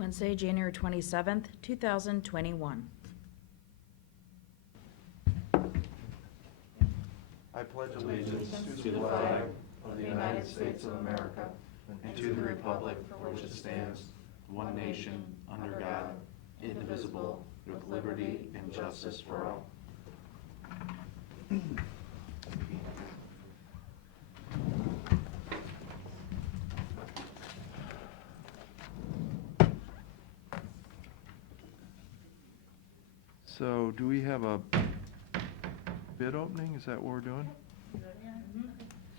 Wednesday, January 27th, 2021. I pledge allegiance to the flag of the United States of America and to the republic for which it stands, one nation, under God, indivisible, with liberty and justice for all. So, do we have a bid opening? Is that what we're doing?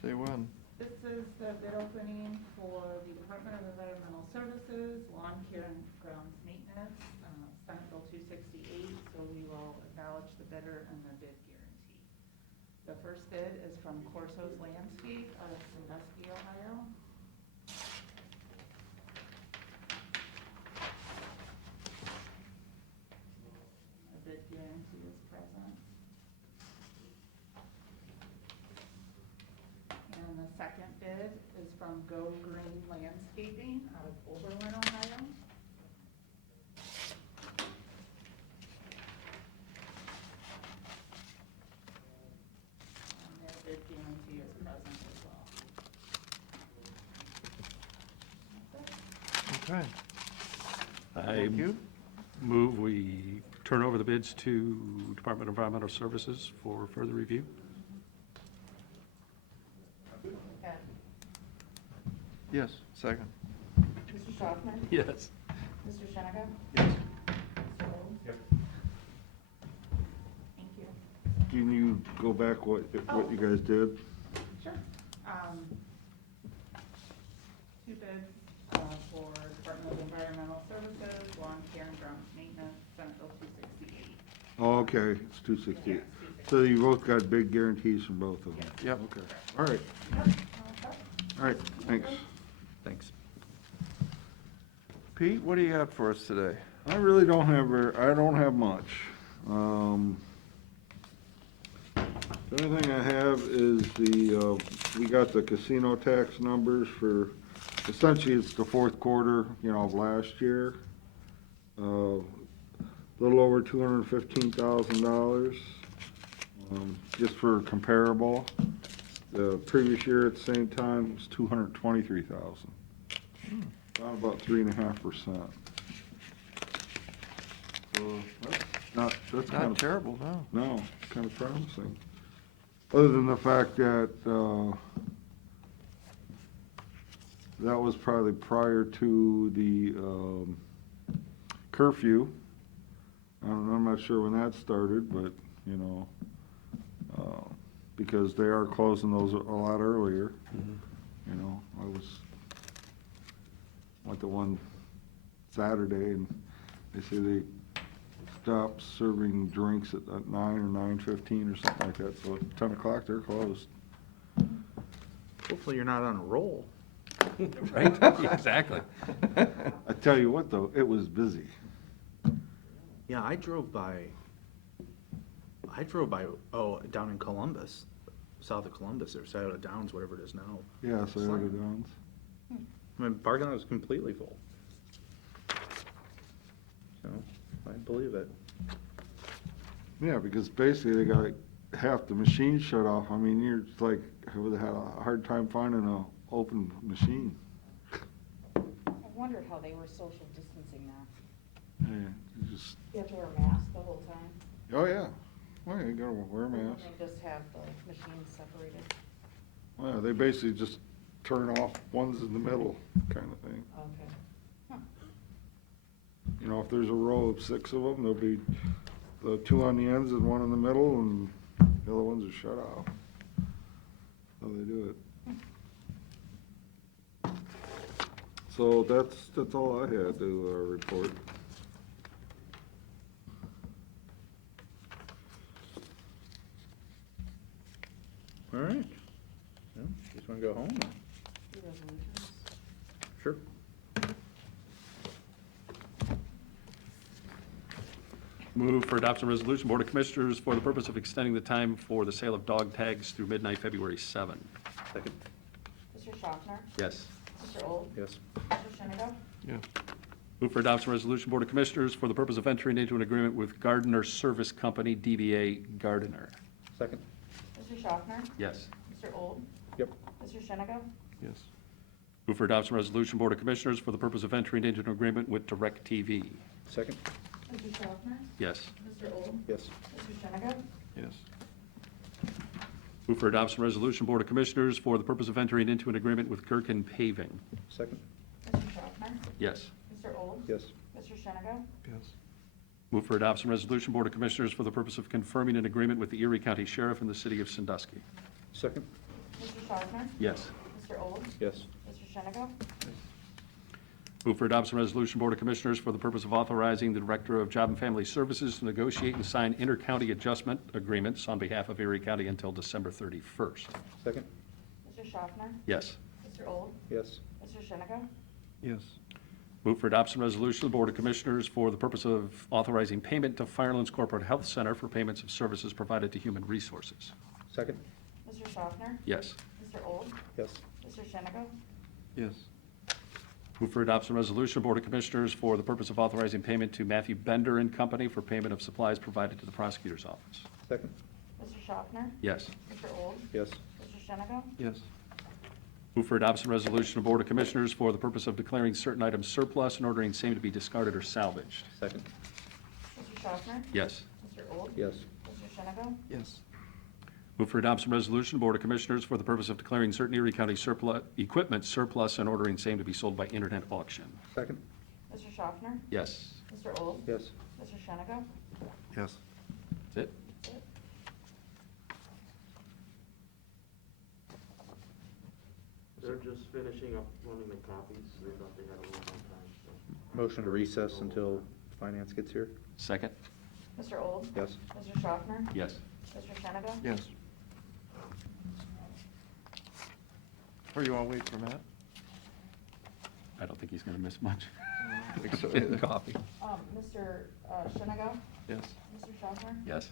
Say when. This is the bid opening for the Department of Environmental Services, Lawn Care and Grounds Maintenance, Senate Bill 268, so we will acknowledge the bidder and the bid guarantee. The first bid is from Corso's Landscape out of Sandusky, Ohio. The bid guarantee is present. And the second bid is from Go Green Landscaping out of Oberlin, Ohio. And their bid guarantee is present as well. That's it. Okay. I move we turn over the bids to Department of Environmental Services for further review. Okay. Yes, second. Mr. Schaffner? Yes. Mr. Sheniga? Yes. Mr. Rhodes? Yep. Thank you. Can you go back what you guys did? Sure. Two bids for Department of Environmental Services, Lawn Care and Grounds Maintenance, Senate Bill 268. Oh, okay, it's 268. Yeah, So you both got big guarantees from both of them? Yep. Okay, all right, all right, thanks. Thanks. Pete, what do you got for us today? I really don't have, I don't have much. The only thing I have is we got the casino tax numbers for, essentially it's the fourth quarter, of last year. Little over $215,000, just for comparable. The previous year at the same time was $223,000. Down about 3.5%. So that's kind Not of terrible, no. no, kind of promising. Other than the fact that that was probably prior to the curfew. I'm not sure when that started, but, because they are closing those a lot earlier. I went to one Saturday and they say they stopped serving drinks at 9 or 9:15 or something like that, so at 10 o'clock they're closed. Hopefully you're not on a roll. Right? Exactly. I tell you what though, it was busy. Yeah, I drove by, down in Columbus, south of Columbus, or Scioto Downs, whatever it is now. Yeah, so Slam. it Downs. I mean, parking lot was completely full. So, I believe it. Yeah, because basically they got half the machine shut off. I mean, you're just like, I would have had a hard time finding a open machine. I wondered how they were social distancing that. Yeah, you just, You have to wear a mask the whole time? oh yeah, well, you gotta wear a mask. They just have the machines separated? Well, they basically just turn off ones in the middle kind of thing. Okay. If there's a row of 6 of them, there'll be the 2 on the ends and 1 in the middle, and the other ones are shut off. So they do it. So that's all I had to report. All right. Yeah, just wanna go home? The resolutions? Sure. Move for adoption resolution, Board of Commissioners, for the purpose of extending the time for the sale of dog tags through midnight February 7. Second. Mr. Schaffner? Yes. Mr. Old? Yes. Mr. Sheniga? Yeah. Move for adoption resolution, Board of Commissioners, for the purpose of entering into an agreement with Gardner Service Company, DBA Gardner. Second. Mr. Schaffner? Yes. Mr. Old? Yep. Mr. Shenega? Yes. Move for adoption resolution, Board of Commissioners, for the purpose of entering into an agreement with DirecTV. Second. Mr. Schaffner? Yes. Mr. Old? Yes. Mr. Shenega? Yes. Move for adoption resolution, Board of Commissioners, for the purpose of entering into an agreement with Gherkin Paving. Second. Mr. Schaffner? Yes. Mr. Old? Yes. Mr. Shenega? Yes. Move for adoption resolution, Board of Commissioners, for the purpose of confirming an agreement with the Erie County Sheriff and the City of Sandusky. Second. Mr. Schaffner? Yes. Mr. Old? Yes. Mr. Shenega? Move for adoption resolution, Board of Commissioners, for the purpose of authorizing the Director of Job and Family Services to negotiate and sign inter-county adjustment agreements on behalf of Erie County until December 31st. Second. Mr. Schaffner? Yes. Mr. Old? Yes. Mr. Shenega? Yes. Move for adoption resolution of the Board of Commissioners for the purpose of authorizing payment to Firelands Corporate Health Center for payments of services provided to Human Resources. Second. Mr. Schaffner? Yes. Mr. Old? Yes. Mr. Shenega? Yes. Move for adoption resolution of Board of Commissioners for the purpose of authorizing payment to Matthew Bender and Company for payment of supplies provided to the prosecutor's office. Second. Mr. Schaffner? Yes. Mr. Old? Yes. Mr. Shenega? Yes. Move for adoption resolution of Board of Commissioners for the purpose of declaring certain items surplus and ordering same to be discarded or salvaged. Second. Mr. Schaffner? Yes. Mr. Old? Yes. Mr. Shenega? Yes. Move for adoption resolution, Board of Commissioners, for the purpose of declaring certain Erie County equipment surplus and ordering same to be sold by internet auction. Second. Mr. Schaffner? Yes. Mr. Old? Yes. Mr. Shenega? Yes. That's it? They're just finishing up running the copies, they thought they had a little more time, so. Motion to recess until finance gets here? Second? Mr. Old? Yes. Mr. Schaffner? Yes. Mr. Shenega? Yes. Or you want to wait for Matt? I don't think he's going to miss much. I think so, Getting either. coffee. Mr. Shenega? Yes. Mr. Schaffner? Yes.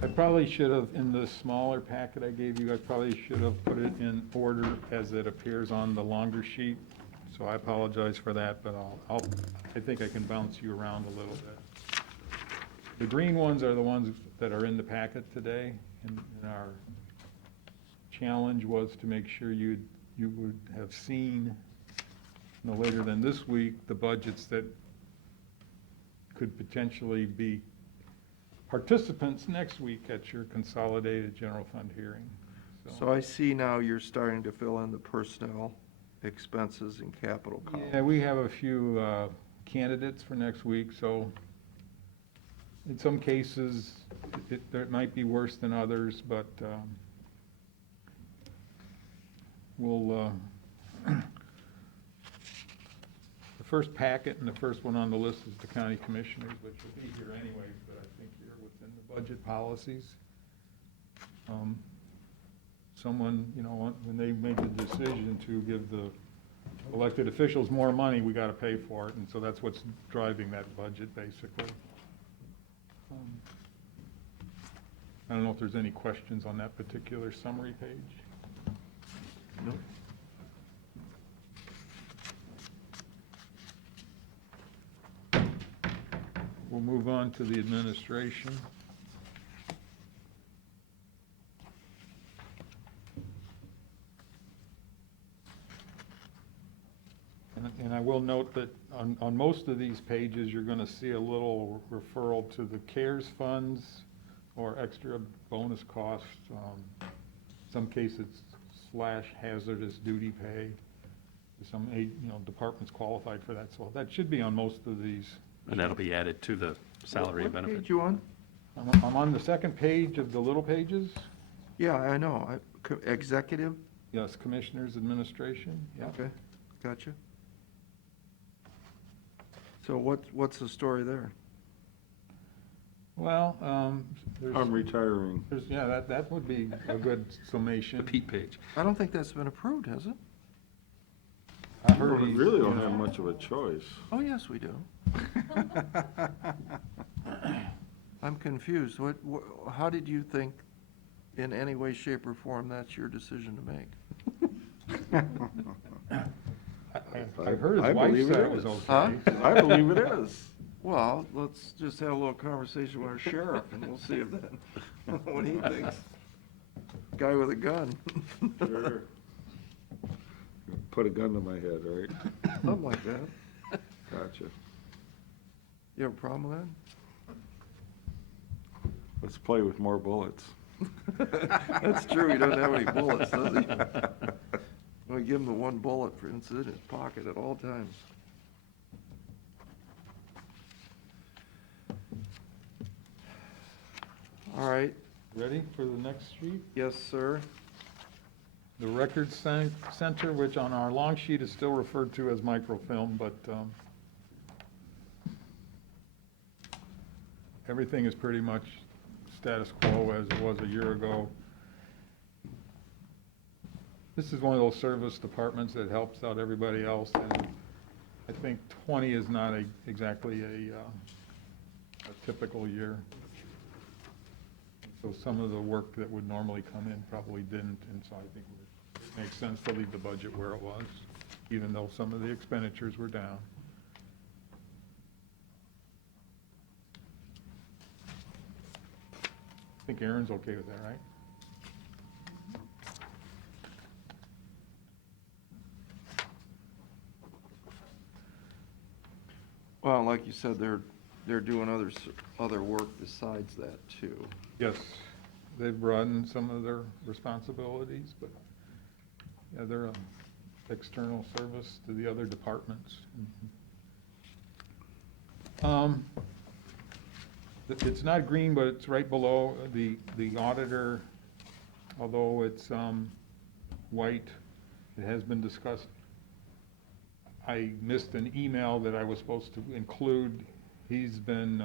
I probably should have, in the smaller packet I gave you, I probably should have put it in order as it appears on the longer sheet. So I apologize for that, but I think I can bounce you around a little bit. The green ones are the ones that are in the packet today, and our challenge was to make sure you would have seen, no later than this week, the budgets that could potentially be participants next week at your consolidated general fund hearing. So I see now you're starting to fill in the personnel expenses and capital column. Yeah, we have a few candidates for next week, so in some cases, it might be worse than others, but we'll, the first packet and the first one on the list is the county commissioners, which will be here anyways, but I think you're within the budget policies. Someone, when they make the decision to give the elected officials more money, we gotta pay for it, and so that's what's driving that budget, basically. I don't know if there's any questions on that particular summary page. No? We'll move on to the administration. And I will note that on most of these pages, you're gonna see a little referral to the CARES funds or extra bonus costs. Some cases slash hazardous duty pay. Some, departments qualified for that, so that should be on most of these. And that'll be added to the salary and What benefit. page you on? I'm on the second page of the little pages. Yeah, I know. Executive? Yes, Commissioners Administration. Yeah. Okay, gotcha. So what's the story there? Well, I'm there's, retiring. that would be a good The summation. Pete page. I don't think that's been approved, has it? heard We he's, really don't you know, have much of a choice. Oh, yes, we do. I'm confused. How did you think, in any way, shape, or form, that's your decision to make? I heard I his wife believe it said it was is. Huh? okay. I believe it is. Well, let's just have a little conversation with our sheriff, and we'll see if that, what he thinks. Guy with a gun. Sure. Put a gun to my head, right? Something like that. Gotcha. You have a problem with Let's play with more bullets. that? That's true, he doesn't have any bullets, does he? We give him the one bullet, for instance, in his pocket at all times. All right, Ready for the next sheet? yes, sir. The Record Center, which on our long sheet is still referred to as microfilm, but everything is pretty much status quo as it was a year ago. This is one of those service departments that helps out everybody else, and I think 20 is not exactly a typical year. So some of the work that would normally come in probably didn't, and so I think it makes sense to leave the budget where it was, even though some of the expenditures were down. I think Aaron's okay with that, right? Well, like you said, they're doing other work besides that, too. Yes, they've broadened some of their responsibilities, but, yeah, they're an external service to the other departments. It's not green, but it's right below the auditor, although it's white, it has been discussed. I missed an email that I was supposed to include. He's been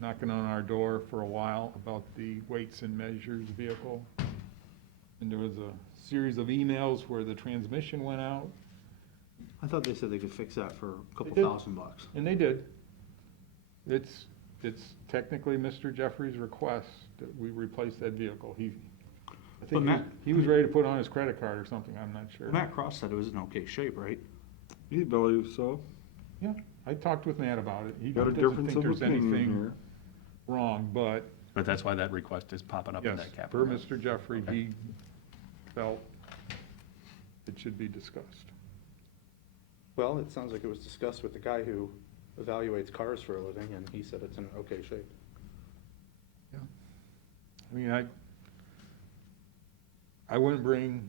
knocking on our door for a while about the weights and measures vehicle. And there was a series of emails where the transmission went out, I thought they said they could fix that for a couple They did. $1,000. and they did. It's technically Mr. Jeffrey's request that we replace that vehicle. I But think Matt- he was ready to put it on his credit card or something, I'm not sure. Matt Cross said it was in okay shape, right? You believe so? Yeah, I talked with Matt about it. He Got a doesn't difference think of there's opinion anything here. wrong, but But that's why that request is popping up in yes, that capital. per Mr. Jeffrey, Okay. he felt it should be discussed. Well, it sounds like it was discussed with the guy who evaluates cars for a living, and he said it's in okay shape. Yeah. I mean, I wouldn't bring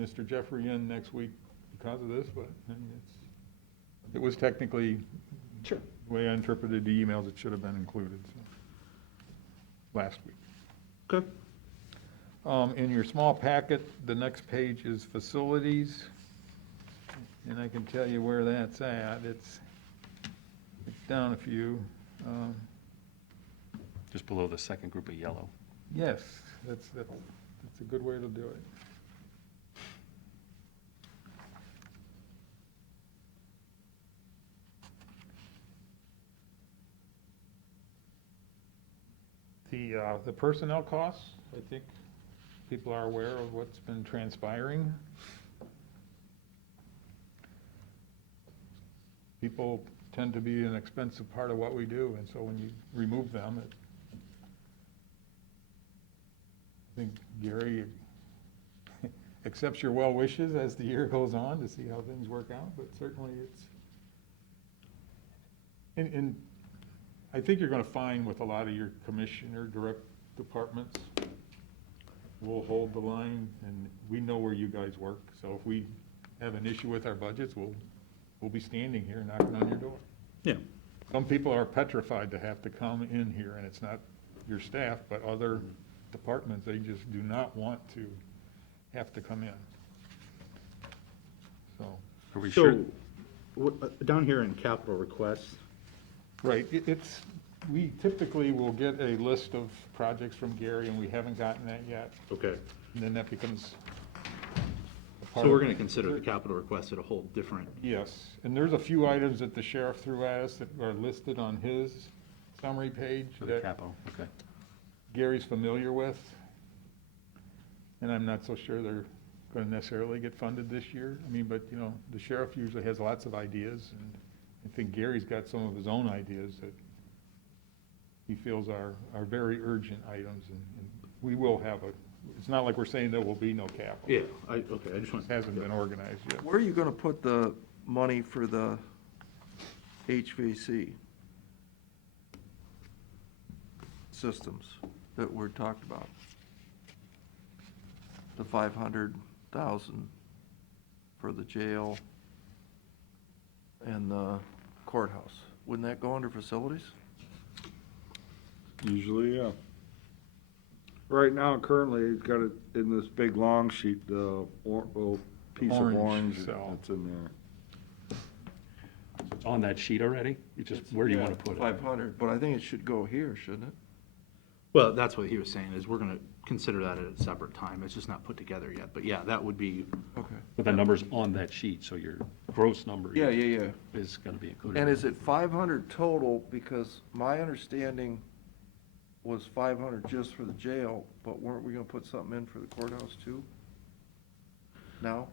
Mr. Jeffrey in next week because of this, but I mean, it was technically, Sure. the way I interpreted the emails, it should have been included, so, last week. Okay. In your small packet, the next page is facilities, and I can tell you where that's at. It's down a few. Just below the second group of yellow. Yes, that's a good way to do it. The personnel costs, I think people are aware of what's been transpiring. People tend to be an expensive part of what we do, and so when you remove them, I think Gary accepts your well wishes as the year goes on to see how things work out, but certainly and I think you're gonna find with a lot of your commissioner direct departments, we'll hold the line, and we know where you guys work, so if we have an issue with our budgets, we'll be standing here knocking on your door. Yeah. Some people are petrified to have to come in here, and it's not your staff, but other departments, they just do not want to have to come in. So, Are we sure? So, down here in capital requests, right, we typically will get a list of projects from Gary, and we haven't gotten that yet. okay, And then that becomes a part So we're of- gonna consider the capital request at a whole different, Yes, and there's a few items that the sheriff threw at us that are listed on his summary page For the that capital, okay. Gary's familiar with. And I'm not so sure they're gonna necessarily get funded this year. I mean, but, you know, the sheriff usually has lots of ideas, and I think Gary's got some of his own ideas that he feels are very urgent items, and we will have it's not like we're saying there will be no capital. yeah, okay, I just want. It hasn't been organized yet. Where are you gonna put the money for the HVAC systems that were talked about? The 500,000 for the jail and the courthouse. Wouldn't that go under facilities? Usually, yeah. Right now, currently, it's got it in this big long sheet, the little piece of Orange orange cell. that's in there. It's on that sheet already? You just, where do you want to put it? 500, but I think it should go here, shouldn't it? Well, that's what he was saying, is we're gonna consider that at a separate time, it's just not put together yet, but yeah, that would be, Okay. But that number's on that sheet, so your gross number Yeah, yeah, yeah. is going to be included. And is it 500 total? Because my understanding was 500 just for the jail, but weren't we gonna put something in for the courthouse too? Now?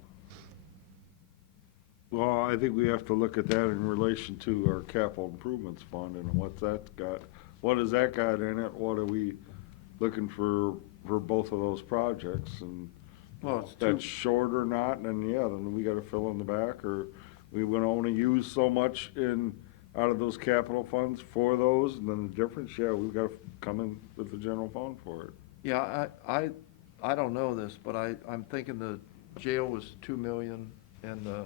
Well, I think we have to look at that in relation to our capital improvements fund and what's that got, what has that got in it? What are we looking for both of those projects? And Well, it's if that's short or not, and yeah, then we gotta fill in the back, or we would only use so much out of those capital funds for those, and then the difference, yeah, we've gotta come in with the general fund for it. Yeah, I don't know this, but I'm thinking the jail was 2 million and the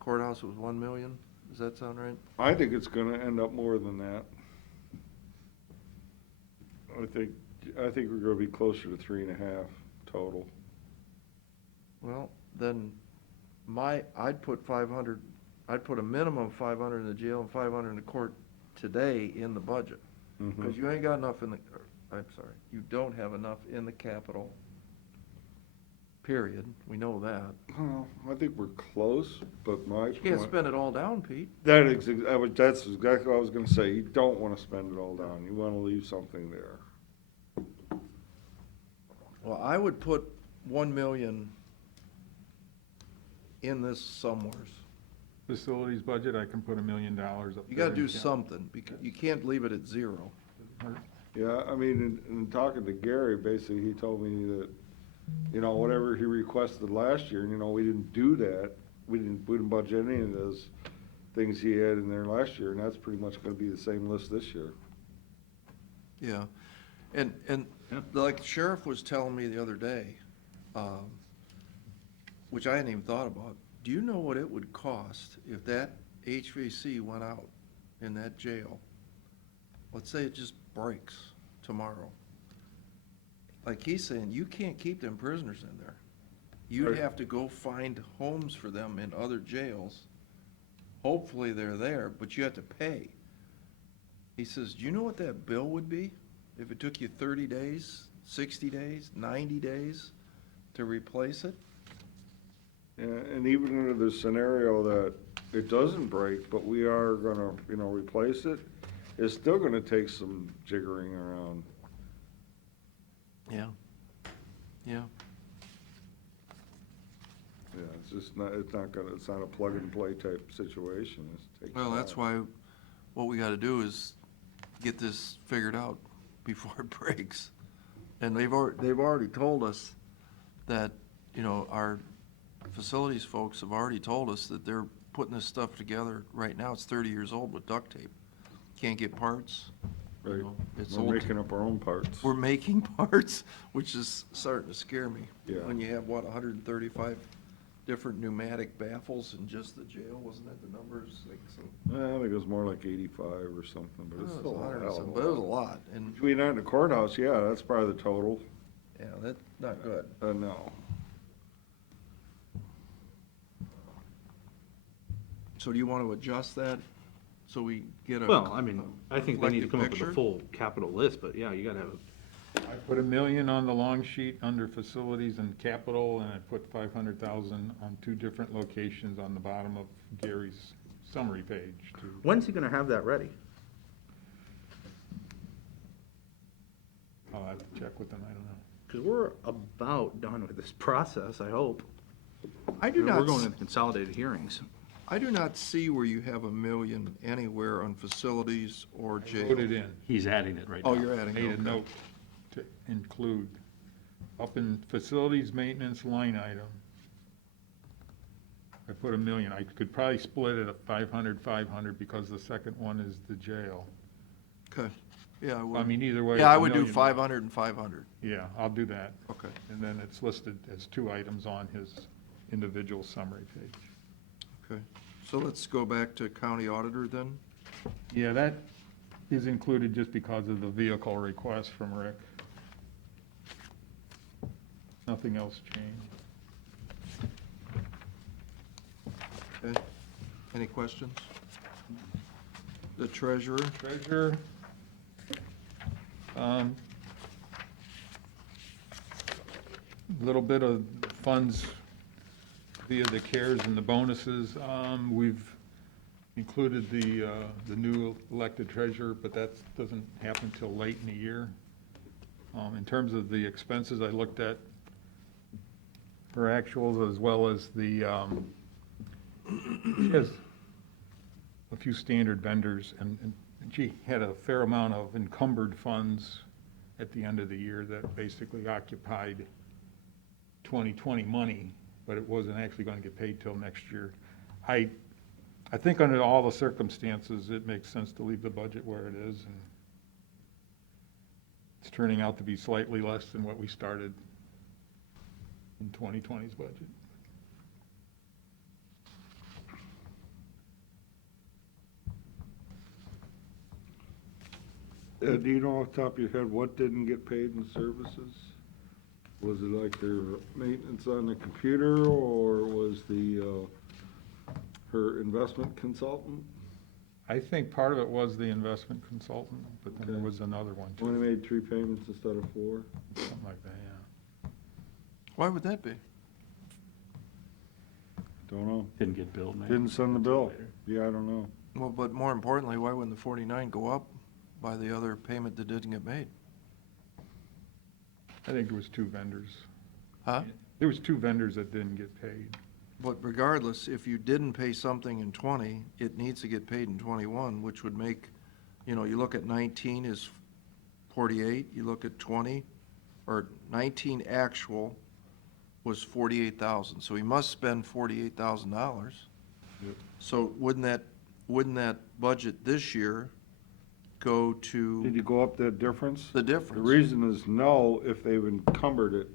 courthouse was 1 million. Does that sound right? I think it's gonna end up more than that. I think we're gonna be closer to 3.5 total. Well, then I'd put 500, I'd put a minimum of 500 in the jail and 500 in the court today in the budget. Because you ain't got enough you don't have enough in the capital, period. We know that. Well, I think we're close, but my You can't point, spend it all down, Pete. that's exactly what I was gonna say. You don't wanna spend it all down. You wanna leave something there. Well, I would put 1 million in this somewheres. Facilities budget, I can put $1 million up. You gotta there. do Yeah. something, because you can't leave it at zero. Yeah, I mean, in talking to Gary, basically, he told me that, you know, whatever he requested last year, you know, we didn't do that. We didn't budget any of those things he had in there last year, and that's pretty much gonna be the same list this year. Yeah, and Yeah. like the sheriff was telling me the other day, which I hadn't even thought about, do you know what it would cost if that HVAC went out in that jail? Let's say it just breaks tomorrow. Like he's saying, you can't keep them prisoners in there. You'd Right. have to go find homes for them in other jails. Hopefully they're there, but you have to pay. He says, do you know what that bill would be if it took you 30 days, 60 days, 90 days to replace it? Yeah, and even under the scenario that it doesn't break, but we are gonna, you know, replace it, it's still gonna take some jiggering around. Yeah. Yeah. Yeah, it's not a plug and play type situation. It takes Well, that's time. why what we gotta do is get this figured out before it breaks. And they've already told us that, you know, our facilities folks have already told us that they're putting this stuff together. Right now, it's 30 years old with duct tape. Can't get parts. you Right. know, It's We're old. making up our own parts. We're making parts, which is starting to scare me. Yeah. When you have, 135 different pneumatic baffles in just the jail, wasn't that the numbers? Like, so, I think it was more like 85 or something, but it it's was still a 100 hell or of something, a but it was a lot. lot, and, Between that and the courthouse, yeah, that's probably the total. yeah, that's not good. No. So do you want to adjust that, so we get a? well, I mean, I think they need to come up with reflective a full capital list, but yeah, you gotta have I put $1 million on the long sheet under facilities and capital, and I put 500,000 on 2 different locations on the bottom of Gary's summary page to. When's he gonna have that ready? I'll have to check with them, I don't know. Because we're about done with this process, I hope. I do We're not, going into consolidated hearings. I do not see where you have $1 million anywhere on facilities or jail. Put it in. He's adding it right now. Oh, you're adding, Made a okay. note to include, up in facilities maintenance line item. I put $1 million. I could probably split it at 500, 500, because the second one is the jail. Okay, yeah, I would. I mean, either way. Yeah, I it's $1 would do million. 500 and 500. Yeah, I'll do that. Okay. And then it's listed as 2 items on his individual summary page. Okay, so let's go back to county auditor then. Yeah, that is included just because of the vehicle request from Rick. Nothing else changed. Okay, any questions? The treasurer, Treasurer, little bit of funds via the CARES and the bonuses. We've included the new elected treasurer, but that doesn't happen till late in the year. In terms of the expenses, I looked at her actuals as well as the, she has a few standard vendors, and she had a fair amount of encumbered funds at the end of the year that basically occupied 2020 money, but it wasn't actually going to get paid till next year. I think under all the circumstances, it makes sense to leave the budget where it is, and it's turning out to be slightly less than what we started in 2020's budget. Do you know off the top of your head what didn't get paid in services? Was it like their maintenance on the computer, or was her investment consultant? I think part of it was the investment consultant, but then there was another one too, Only made 3 payments instead of 4? something like that, yeah. why would that be? Don't know. Didn't get billed, maybe. Didn't send the bill. Yeah, I don't know. Well, but more importantly, why wouldn't the 49 go up by the other payment that didn't get made? I think there was 2 vendors. Huh? There was 2 vendors that didn't get paid. But regardless, if you didn't pay something in 20, it needs to get paid in 21, which would make, you look at 19 is 48, you look at 20, or 19 actual was 48,000, so he must spend $48,000. Yep. So wouldn't that budget this year go Did to you go up that difference? the The difference? reason is no, if they've encumbered it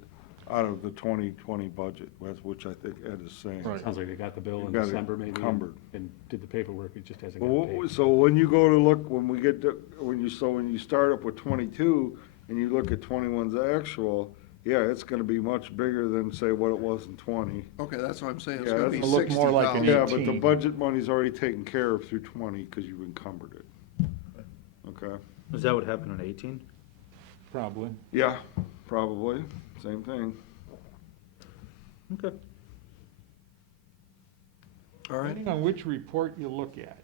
out of the 2020 budget, which I think Ed is saying. Sounds like they got the bill in They got it December maybe. encumbered. And did the paperwork, it just hasn't Well, gotten paid. so when you go to look, when you start up with 22 and you look at 21's actual, yeah, it's gonna be much bigger than, say, what it was in 20. Okay, that's what I'm saying, it's Yeah, gonna that's be a look more like an 60,000. Yeah, but the 18. budget money's already taken care of through 20 because you've encumbered it. Okay? Is that what happened in 18? Probably. Yeah, probably, same thing. Okay. All right, Depending on which report you look at,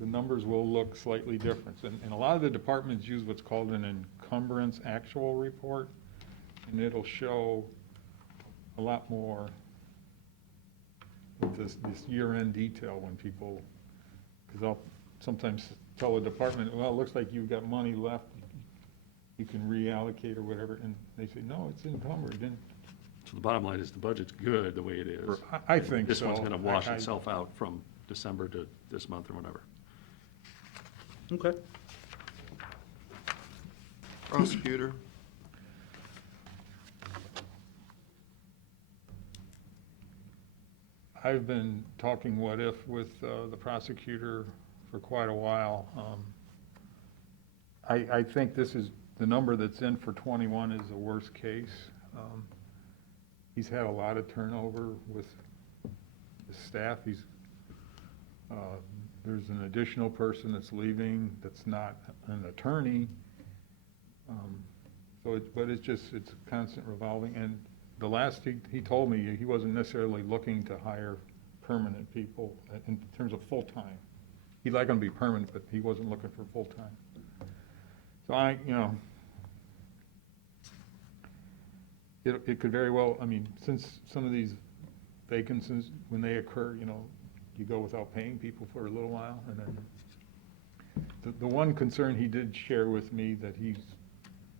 the numbers will look slightly different. And a lot of the departments use what's called an encumbrance actual report, and it'll show a lot more of this year-end detail when people, because I'll sometimes tell a department, well, it looks like you've got money left, you can reallocate or whatever, and they say, no, it's encumbered. And So the bottom line is the budget's good the way it is. I think so. This one's gonna wash I- itself out from December to this month or whatever. Okay. prosecutor, I've been talking what if with the prosecutor for quite a while. I think this is, the number that's in for 21 is the worst case. He's had a lot of turnover with his staff. There's an additional person that's leaving that's not an attorney. So but it's constant revolving, and the last, he told me, he wasn't necessarily looking to hire permanent people in terms of full-time. He'd like them to be permanent, but he wasn't looking for full-time. So it could very well, I mean, since some of these vacancies, when they occur, you go without paying people for a little while, and then the one concern he did share with me that he's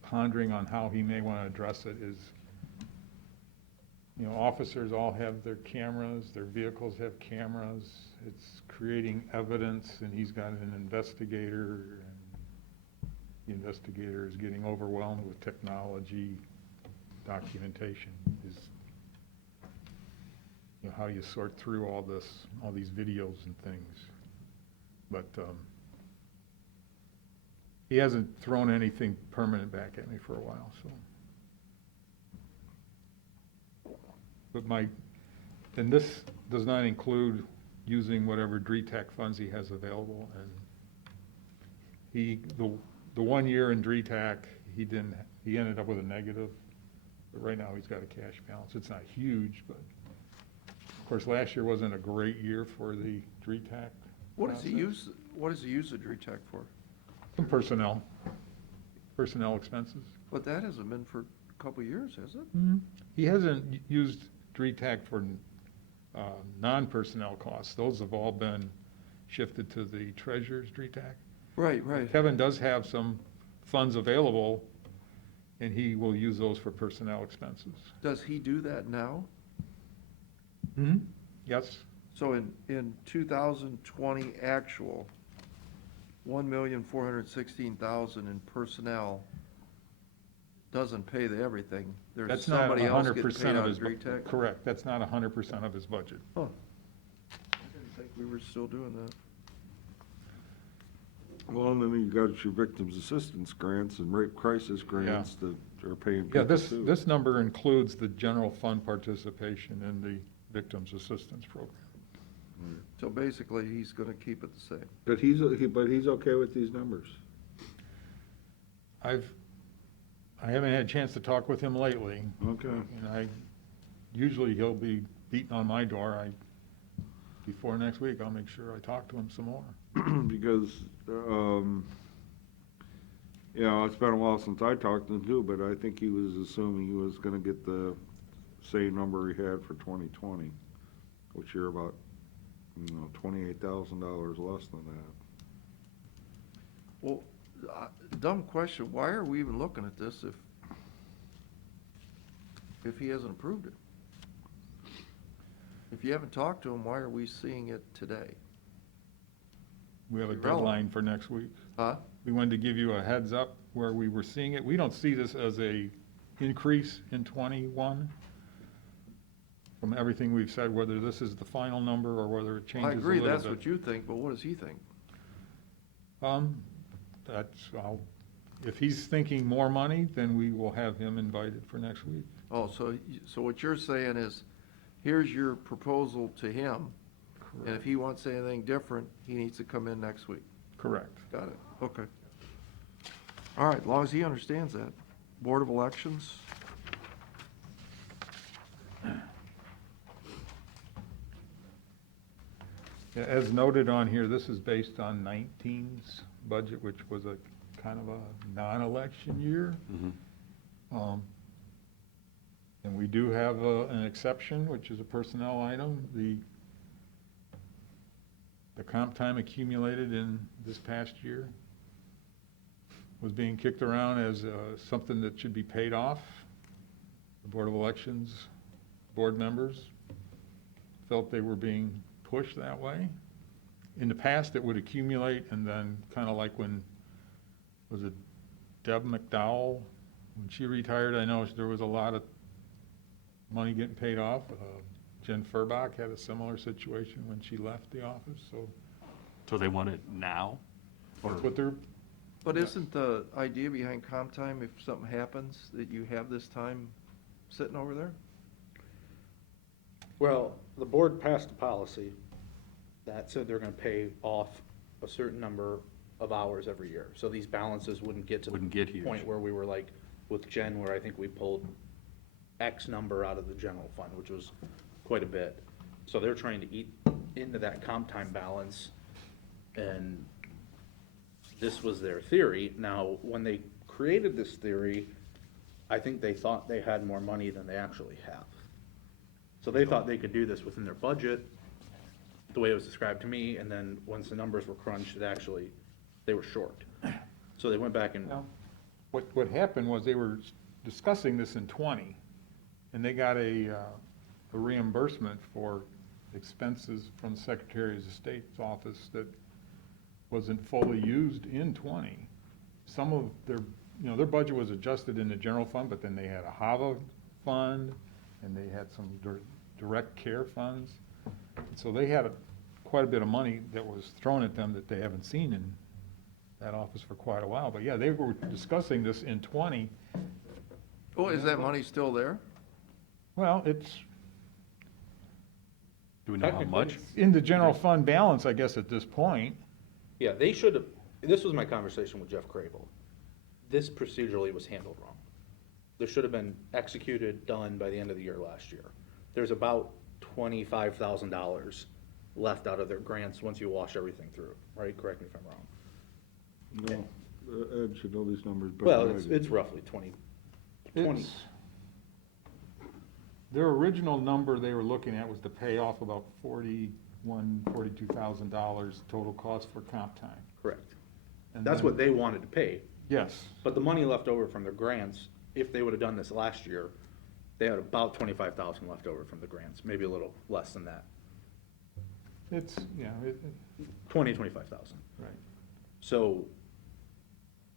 pondering on how he may want to address it is, officers all have their cameras, their vehicles have cameras, it's creating evidence, and he's got an investigator, and the investigator is getting overwhelmed with technology, documentation. How do you sort through all these videos and things? But he hasn't thrown anything permanent back at me for a while, so. But and this does not include using whatever DRETAC funds he has available, and the 1 year in DRETAC, he ended up with a negative, but right now he's got a cash balance. It's not huge, but of course, last year wasn't a great year for the DRETAC. What does he use the DRETAC for? Some personnel expenses. But that hasn't been for a couple of years, has it? He hasn't used DRETAC for non-personnel costs. Those have all been shifted to the treasurer's DRETAC. Right. Kevin does have some funds available, and he will use those for personnel expenses. Does he do that now? Yes. So in 2020 actual, $1,416,000 in personnel doesn't pay everything. There's That's not somebody else getting 100% paid of out his, of DRETAC? correct, that's not 100% of his budget. Huh. I didn't think we were still doing that. Well, and then you got your victims assistance grants and rape crisis grants that are paying Yeah, people too. this number includes the general fund participation in the victims assistance program. So basically, he's gonna keep it the same. But he's okay with these numbers. I haven't had a chance to talk with him lately, Okay. and usually he'll be beating on my door. Before next week, I'll make sure I talk to him some more. Because, it's been a while since I talked to him too, but I think he was assuming he was gonna get the same number he had for 2020, which you're about, $28,000 less than that. Well, dumb question, why are we even looking at this if he hasn't approved it? If you haven't talked to him, why are we seeing it today? We have a Irrelevant. deadline for next week. Huh? We wanted to give you a heads up where we were seeing it. We don't see this as a increase in 21 from everything we've said, whether this is the final number or whether it changes I a agree, little that's bit. what you think, but what does he think? If he's thinking more money, then we will have him invited for next week. Oh, so what you're saying is, here's your proposal to him, and if he wants anything different, he needs to come in next week. Correct. Got it, okay. All right, as long as he understands that. Board of Elections? Yeah, as noted on here, this is based on 19's budget, which was a kind of a non-election year. And we do have an exception, which is a personnel item. The comp time accumulated in this past year was being kicked around as something that should be paid off. The Board of Elections board members felt they were being pushed that way. In the past, it would accumulate, and then kind of like when, was it Deb McDowell, when she retired, I know there was a lot of money getting paid off. Jen Furbach had a similar situation when she left the office, So they want it now? that's what they're, But isn't the idea behind comp time, if something happens, that you have this time sitting over there? Well, the board passed a policy that said they're gonna pay off a certain number of hours every year. So these balances wouldn't get to Wouldn't get huge. the point where we were like with Jen where I think we pulled X number out of the general fund, which was quite a bit. So they're trying to eat into that comp time balance, and this was their theory. Now, when they created this theory, I think they thought they had more money than they actually have. So they thought they could do this within their budget, the way it was described to me, and then once the numbers were crunched, they were short. So they went back and, Well, what happened was they were discussing this in 20, and they got a reimbursement for expenses from the Secretary of State's office that wasn't fully used in 20. Some of their budget was adjusted in the general fund, but then they had a HAVA fund, and they had some direct care funds. So they had quite a bit of money that was thrown at them that they haven't seen in that office for quite a while. But yeah, they were discussing this in 20. Oh, is that money still there? Well, it's Do we know how much? in the general fund balance, I guess, at this point. yeah, they should have, this was my conversation with Jeff Crable. This procedurally was handled wrong. This should have been executed, done by the end of the year last year. There's about $25,000 left out of their grants once you wash everything through, right? Correct me if I'm wrong. No, Ed should know these numbers better. Well, than I do. it's roughly 20. It's, their original number they were looking at was to pay off about $42,000 total cost for comp time. Correct. And That's then- what they wanted to pay. Yes, But the money left over from their grants, if they would have done this last year, they had about 25,000 left over from the grants, maybe a little less than that, it's, 25,000. right. So,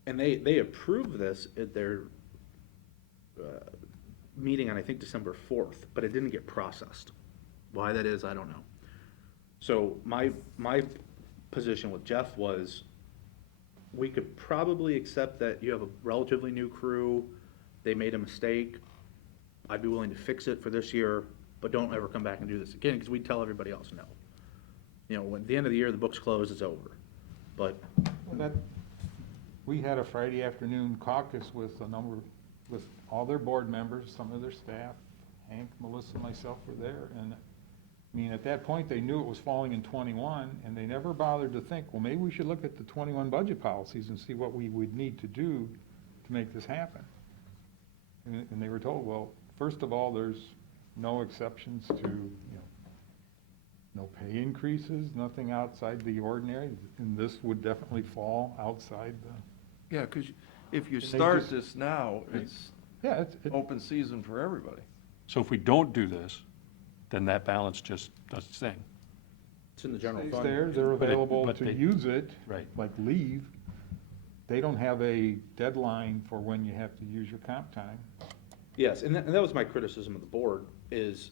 and they approved this at their meeting on, I think, December 4th, but it didn't get processed. Why that is, I don't know. So my position with Jeff was, we could probably accept that you have a relatively new crew, they made a mistake, I'd be willing to fix it for this year, but don't ever come back and do this again, because we'd tell everybody else no. You know, when, at the end of the year, the book's closed, it's over. But, We had a Friday afternoon caucus with with all their board members, some of their staff, Hank, Melissa, myself were there, and, I mean, at that point, they knew it was falling in 21, and they never bothered to think, well, maybe we should look at the 21 budget policies and see what we would need to do to make this happen. And they were told, well, first of all, there's no exceptions to, no pay increases, nothing outside the ordinary, and this would definitely fall outside the, Yeah, because if you They start just- this now, it's yeah, open season for everybody. So if we don't do this, then that balance just does its thing. it's in the general stays fund. there, they're But available but to they- use it, Right. like leave. They don't have a deadline for when you have to use your comp time. Yes, and that was my criticism of the board, is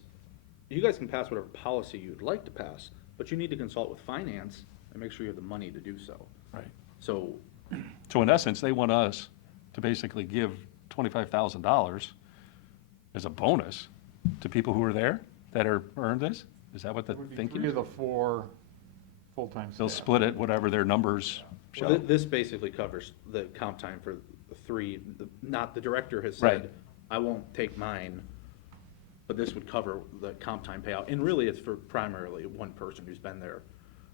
you guys can pass whatever policy you'd like to pass, but you need to consult with finance and make sure you have the money to do so. Right. So, So in essence, they want us to basically give $25,000 as a bonus to people who are there that are earned this? Is that what the It would be thinking 3 is? of the 4 full-time staff. They'll split it, whatever their numbers well, show. this basically covers the comp time for the 3, not, the director has Right. said, I won't take mine, but this would cover the comp time payout, and really it's for primarily one person who's been there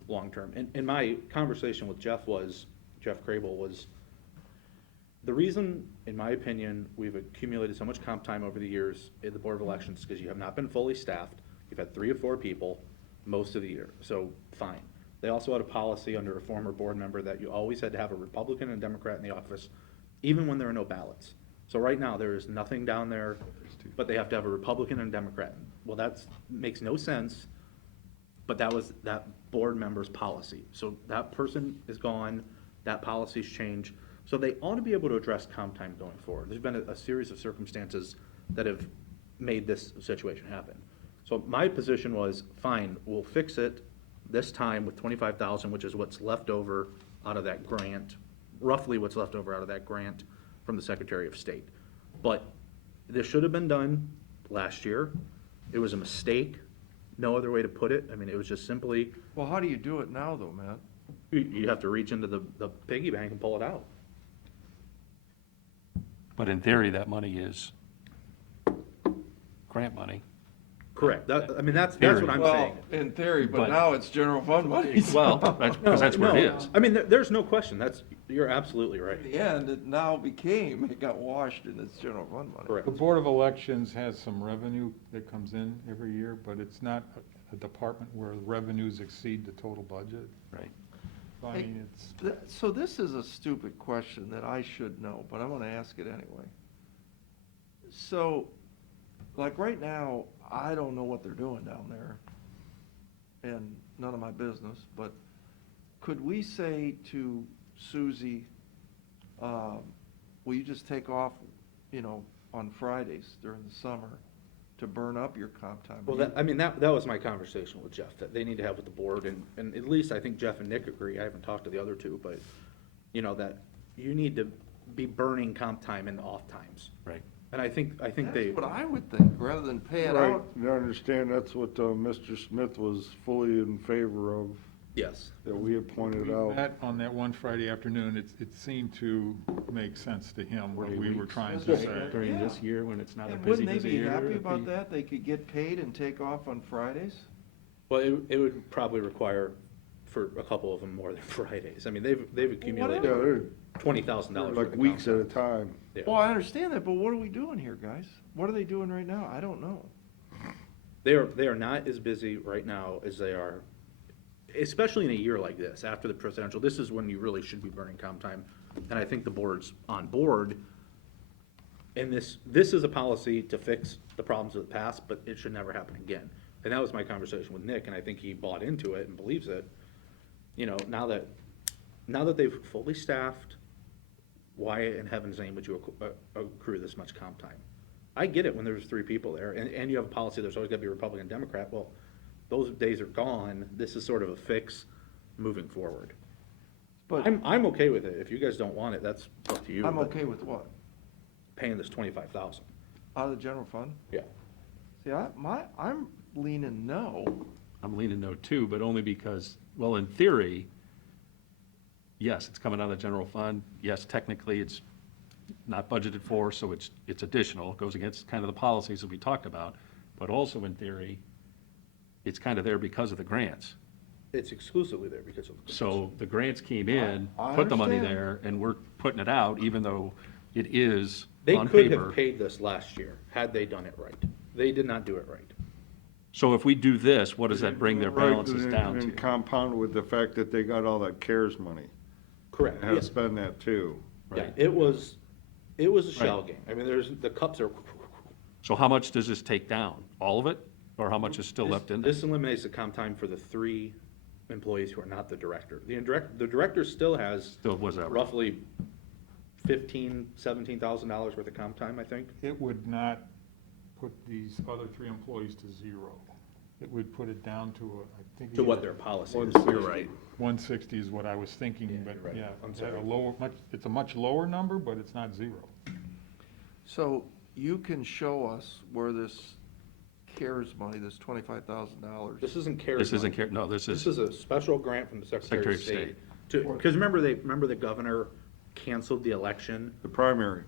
long-term. And my conversation with Jeff Crable was, the reason, in my opinion, we've accumulated so much comp time over the years in the Board of Elections is because you have not been fully staffed. You've had 3 or 4 people most of the year, so fine. They also had a policy under a former board member that you always had to have a Republican and a Democrat in the office, even when there are no ballots. So right now, there is nothing down there, but they have to have a Republican and a Democrat. Well, that makes no sense, but that was that board member's policy. So that person is gone, that policy's changed. So they ought to be able to address comp time going forward. There's been a series of circumstances that have made this situation happen. So my position was, fine, we'll fix it this time with 25,000, which is what's left over out of that grant, roughly what's left over out of that grant from the Secretary of State. But this should have been done last year. It was a mistake, no other way to put it. I mean, it was just simply, Well, how do you do it now, though, Matt? you have to reach into the piggy bank and pull it out. But in theory, that money is grant money. Correct. I mean, that's what I'm Well, saying. in theory, but But- now it's general fund money. so Well, because that's where it No, is. I mean, there's no question. You're absolutely right. In the end, it now became, it got washed in its general fund money. Correct. The Board of Elections has some revenue that comes in every year, but it's not a department where revenues exceed the total budget. Right. So, I Hey, mean, it's, So this is a stupid question that I should know, but I'm gonna ask it anyway. So, like right now, I don't know what they're doing down there, and none of my business, but could we say to Suzie, will you just take off, on Fridays during the summer to burn up your comp time? Well, that was my conversation with Jeff, that they need to have with the board, and at least I think Jeff and Nick agree. I haven't talked to the other two, but, that you need to be burning comp time in the off times. Right. And I think they. That's what I would think, rather than pay it Right, out. you understand, that's what Mr. Smith was fully in favor of, Yes. that we had pointed we out. met on that one Friday afternoon, it seemed to make sense to him what 40 we were weeks. trying to That's say. right. During Yeah. this year, when it's not a And busy, wouldn't they busy be year. happy it'd about be- that? They could get paid and take off on Fridays? Well, it would probably require for a couple of them more than Fridays. I mean, they've accumulated Yeah, they're $20,000. like weeks at a time. Yeah. Well, I understand that, but what are we doing here, guys? What are they doing right now? I don't know. They are not as busy right now as they are, especially in a year like this, after the presidential. This is when you really should be burning comp time, and I think the board's on board. And this is a policy to fix the problems of the past, but it should never happen again. And that was my conversation with Nick, and I think he bought into it and believes it. Now that they've fully staffed, why in heaven's name would you accrue this much comp time? I get it when there's 3 people there, and you have a policy, there's always gotta be Republican, Democrat. Well, those days are gone. This is sort of a fix moving forward. But I'm okay with it. If you guys don't want it, that's up to you. I'm but okay with what? Paying this 25,000. Out of the general fund? Yeah. See, I'm leaning no. I'm leaning no too, but only because, well, in theory, yes, it's coming out of the general fund. Yes, technically, it's not budgeted for, so it's additional. It goes against kind of the policies that we talked about. But also in theory, it's kind of there because of the grants. It's exclusively there because of. So the grants came in, I put the money understand. there, and we're putting it out, even though it is They on could paper. have paid this last year, had they done it right. They did not do it right. So if we do this, what does that bring their Right, balances down and to? compound with the fact that they got all that CARES money, Correct. and had to Yeah. spend that too. Yeah, it was a shell game. I mean, the cups are. So how much does this take down? All of it? Or how much is still left in there? This eliminates the comp time for the 3 employees who are not the director. The director still has Still was that right? roughly $17,000 worth of comp time, I think. It would not put these other 3 employees to 0. It would put it down to, I think. To what their policy is. 160. You're right. 160 is what I was thinking, but you're right. yeah, I'm it's sorry. it's a much lower number, but it's not 0. So you can show us where this CARES money, this $25,000. This isn't CARES This isn't, money. no, this This is, is a special grant from the Secretary of State. Because remember the governor canceled the election? The primary.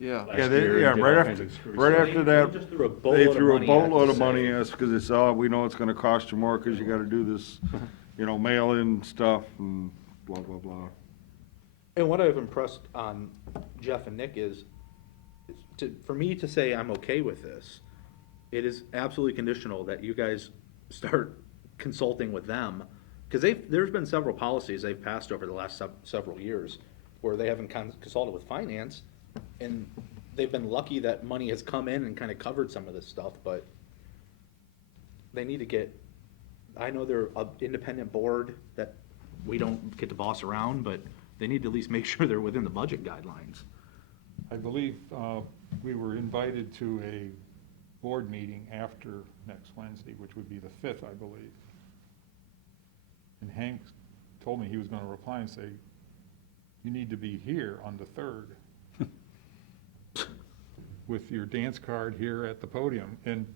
Yeah. Last Yeah, year, yeah, did right all after, kinds of screws. right So after they that, just threw a they boatload of threw a money at it boatload to of money say- at us, because it's, we know it's gonna cost you more, because you gotta do this, mail-in stuff and blah, blah, blah. And what I've impressed on Jeff and Nick is for me to say I'm okay with this, it is absolutely conditional that you guys start consulting with them. Because there's been several policies they've passed over the last several years where they haven't consulted with finance, and they've been lucky that money has come in and kind of covered some of this stuff, but they need to get, I know they're an independent board that we don't get to boss around, but they need to at least make sure they're within the budget guidelines. I believe we were invited to a board meeting after next Wednesday, which would be the 5th, I believe. And Hank told me he was going to reply and say, you need to be here on the 3rd with your dance card here at the podium. And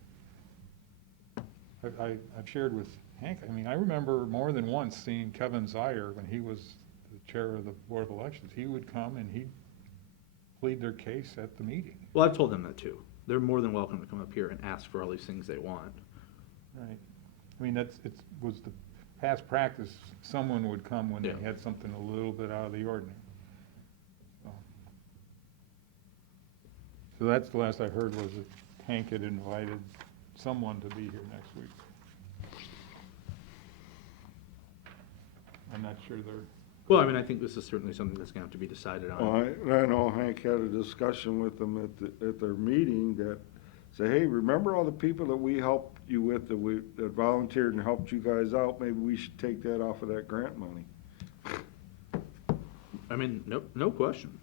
I've shared with Hank, I mean, I remember more than once seeing Kevin Zier when he was the chair of the Board of Elections. He would come and he'd plead their case at the meeting. Well, I've told them that too. They're more than welcome to come up here and ask for all these things they want. Right. I mean, was the past practice, someone would come when they Yeah. had something a little bit out of the ordinary. So that's the last I heard, was that Hank had invited someone to be here next week. I'm not sure they're, Well, I mean, I think this is certainly something that's gonna have to be decided Well, on. I know Hank had a discussion with them at their meeting that say, hey, remember all the people that we helped you with, that volunteered and helped you guys out? Maybe we should take that off of that grant money. I mean, no question.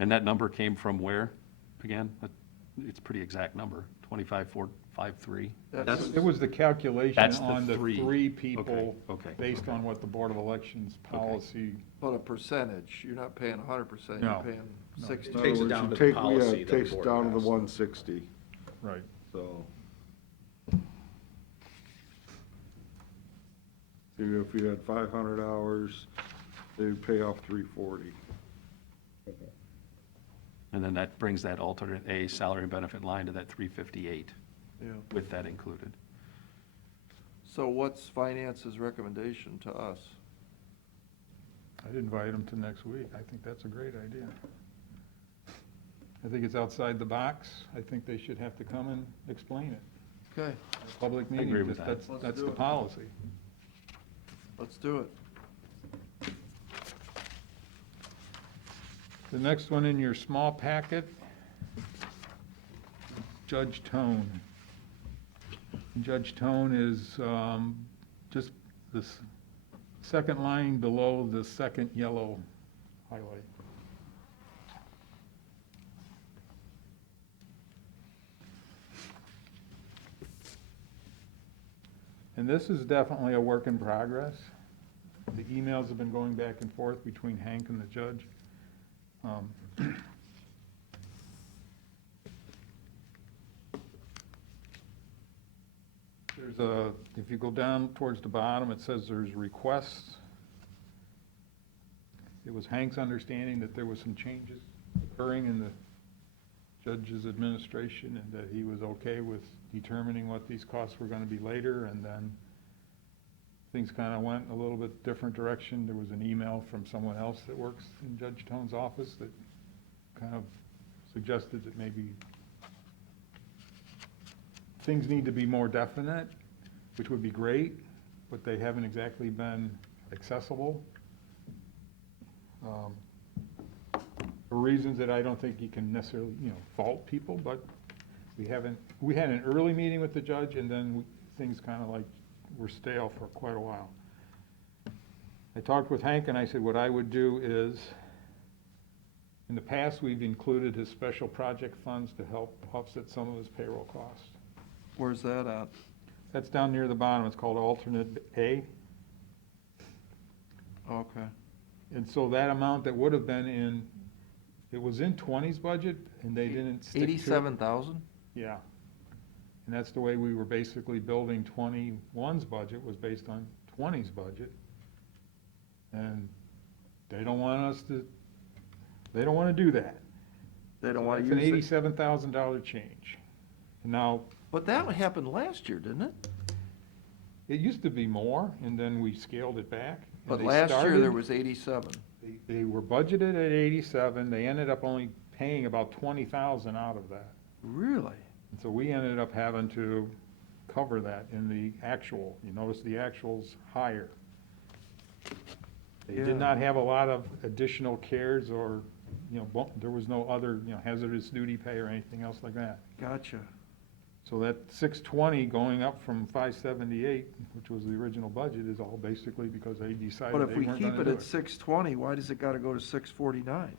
And that number came from where, again? It's a pretty exact number, 25,453. That's- it was the calculation That's the on the three. three people Okay. based on what the Board of Elections policy. But a percentage, you're not paying 100%, No. you're paying No. 60. In other Takes it words, down you to the take- policy yeah, that it the takes it board down to the passed. 160, Right. so. Even if you had 500 hours, they'd pay off 340. And then that brings that alternate A salary and benefit line to that 358 Yeah. with that included. So what's finance's recommendation to us? I'd invite them to next week. I think that's a great idea. I think it's outside the box. I think they should have to come and explain it. Okay, Public I meeting, agree with just- that. that's, Let's that's do the it. policy. let's do it. The next one in your small packet, Judge Tone. Judge Tone is just this second line below the second yellow highlight. And this is definitely a work in progress. The emails have been going back and forth between Hank and the judge. There's a, if you go down towards the bottom, it says there's requests. It was Hank's understanding that there was some changes occurring in the judge's administration and that he was okay with determining what these costs were gonna be later, and then things kind of went a little bit different direction. There was an email from someone else that works in Judge Tone's office that kind of suggested that maybe things need to be more definite, which would be great, but they haven't exactly been accessible. For reasons that I don't think you can necessarily, fault people, but we had an early meeting with the judge, and then things kind of like were stale for quite a while. I talked with Hank and I said what I would do is, in the past, we've included his special project funds to help offset some of his payroll costs. Where's that at? That's down near the bottom, it's called alternate A. Okay. And so that amount that would have been it was in 20's budget, and they didn't stick to it. 87,000? Yeah. And that's the way we were basically building 21's budget, was based on 20's budget. And they don't want they don't want to do that. They don't want It's to an use it? $87,000 change. And now, But that happened last year, didn't it? it used to be more, and then we scaled it back. and But they last year, there started- was 87. They were budgeted at 87, they ended up only paying about 20,000 out of that. Really? And so we ended up having to cover that in the actual. You notice the actual's higher. They Yeah. did not have a lot of additional cares or, there was no other, hazardous duty pay or anything else like that. Gotcha. So that 620 going up from 578, which was the original budget, is all basically because they decided But they if we weren't keep gonna it do at 620, why does it got to go to 649?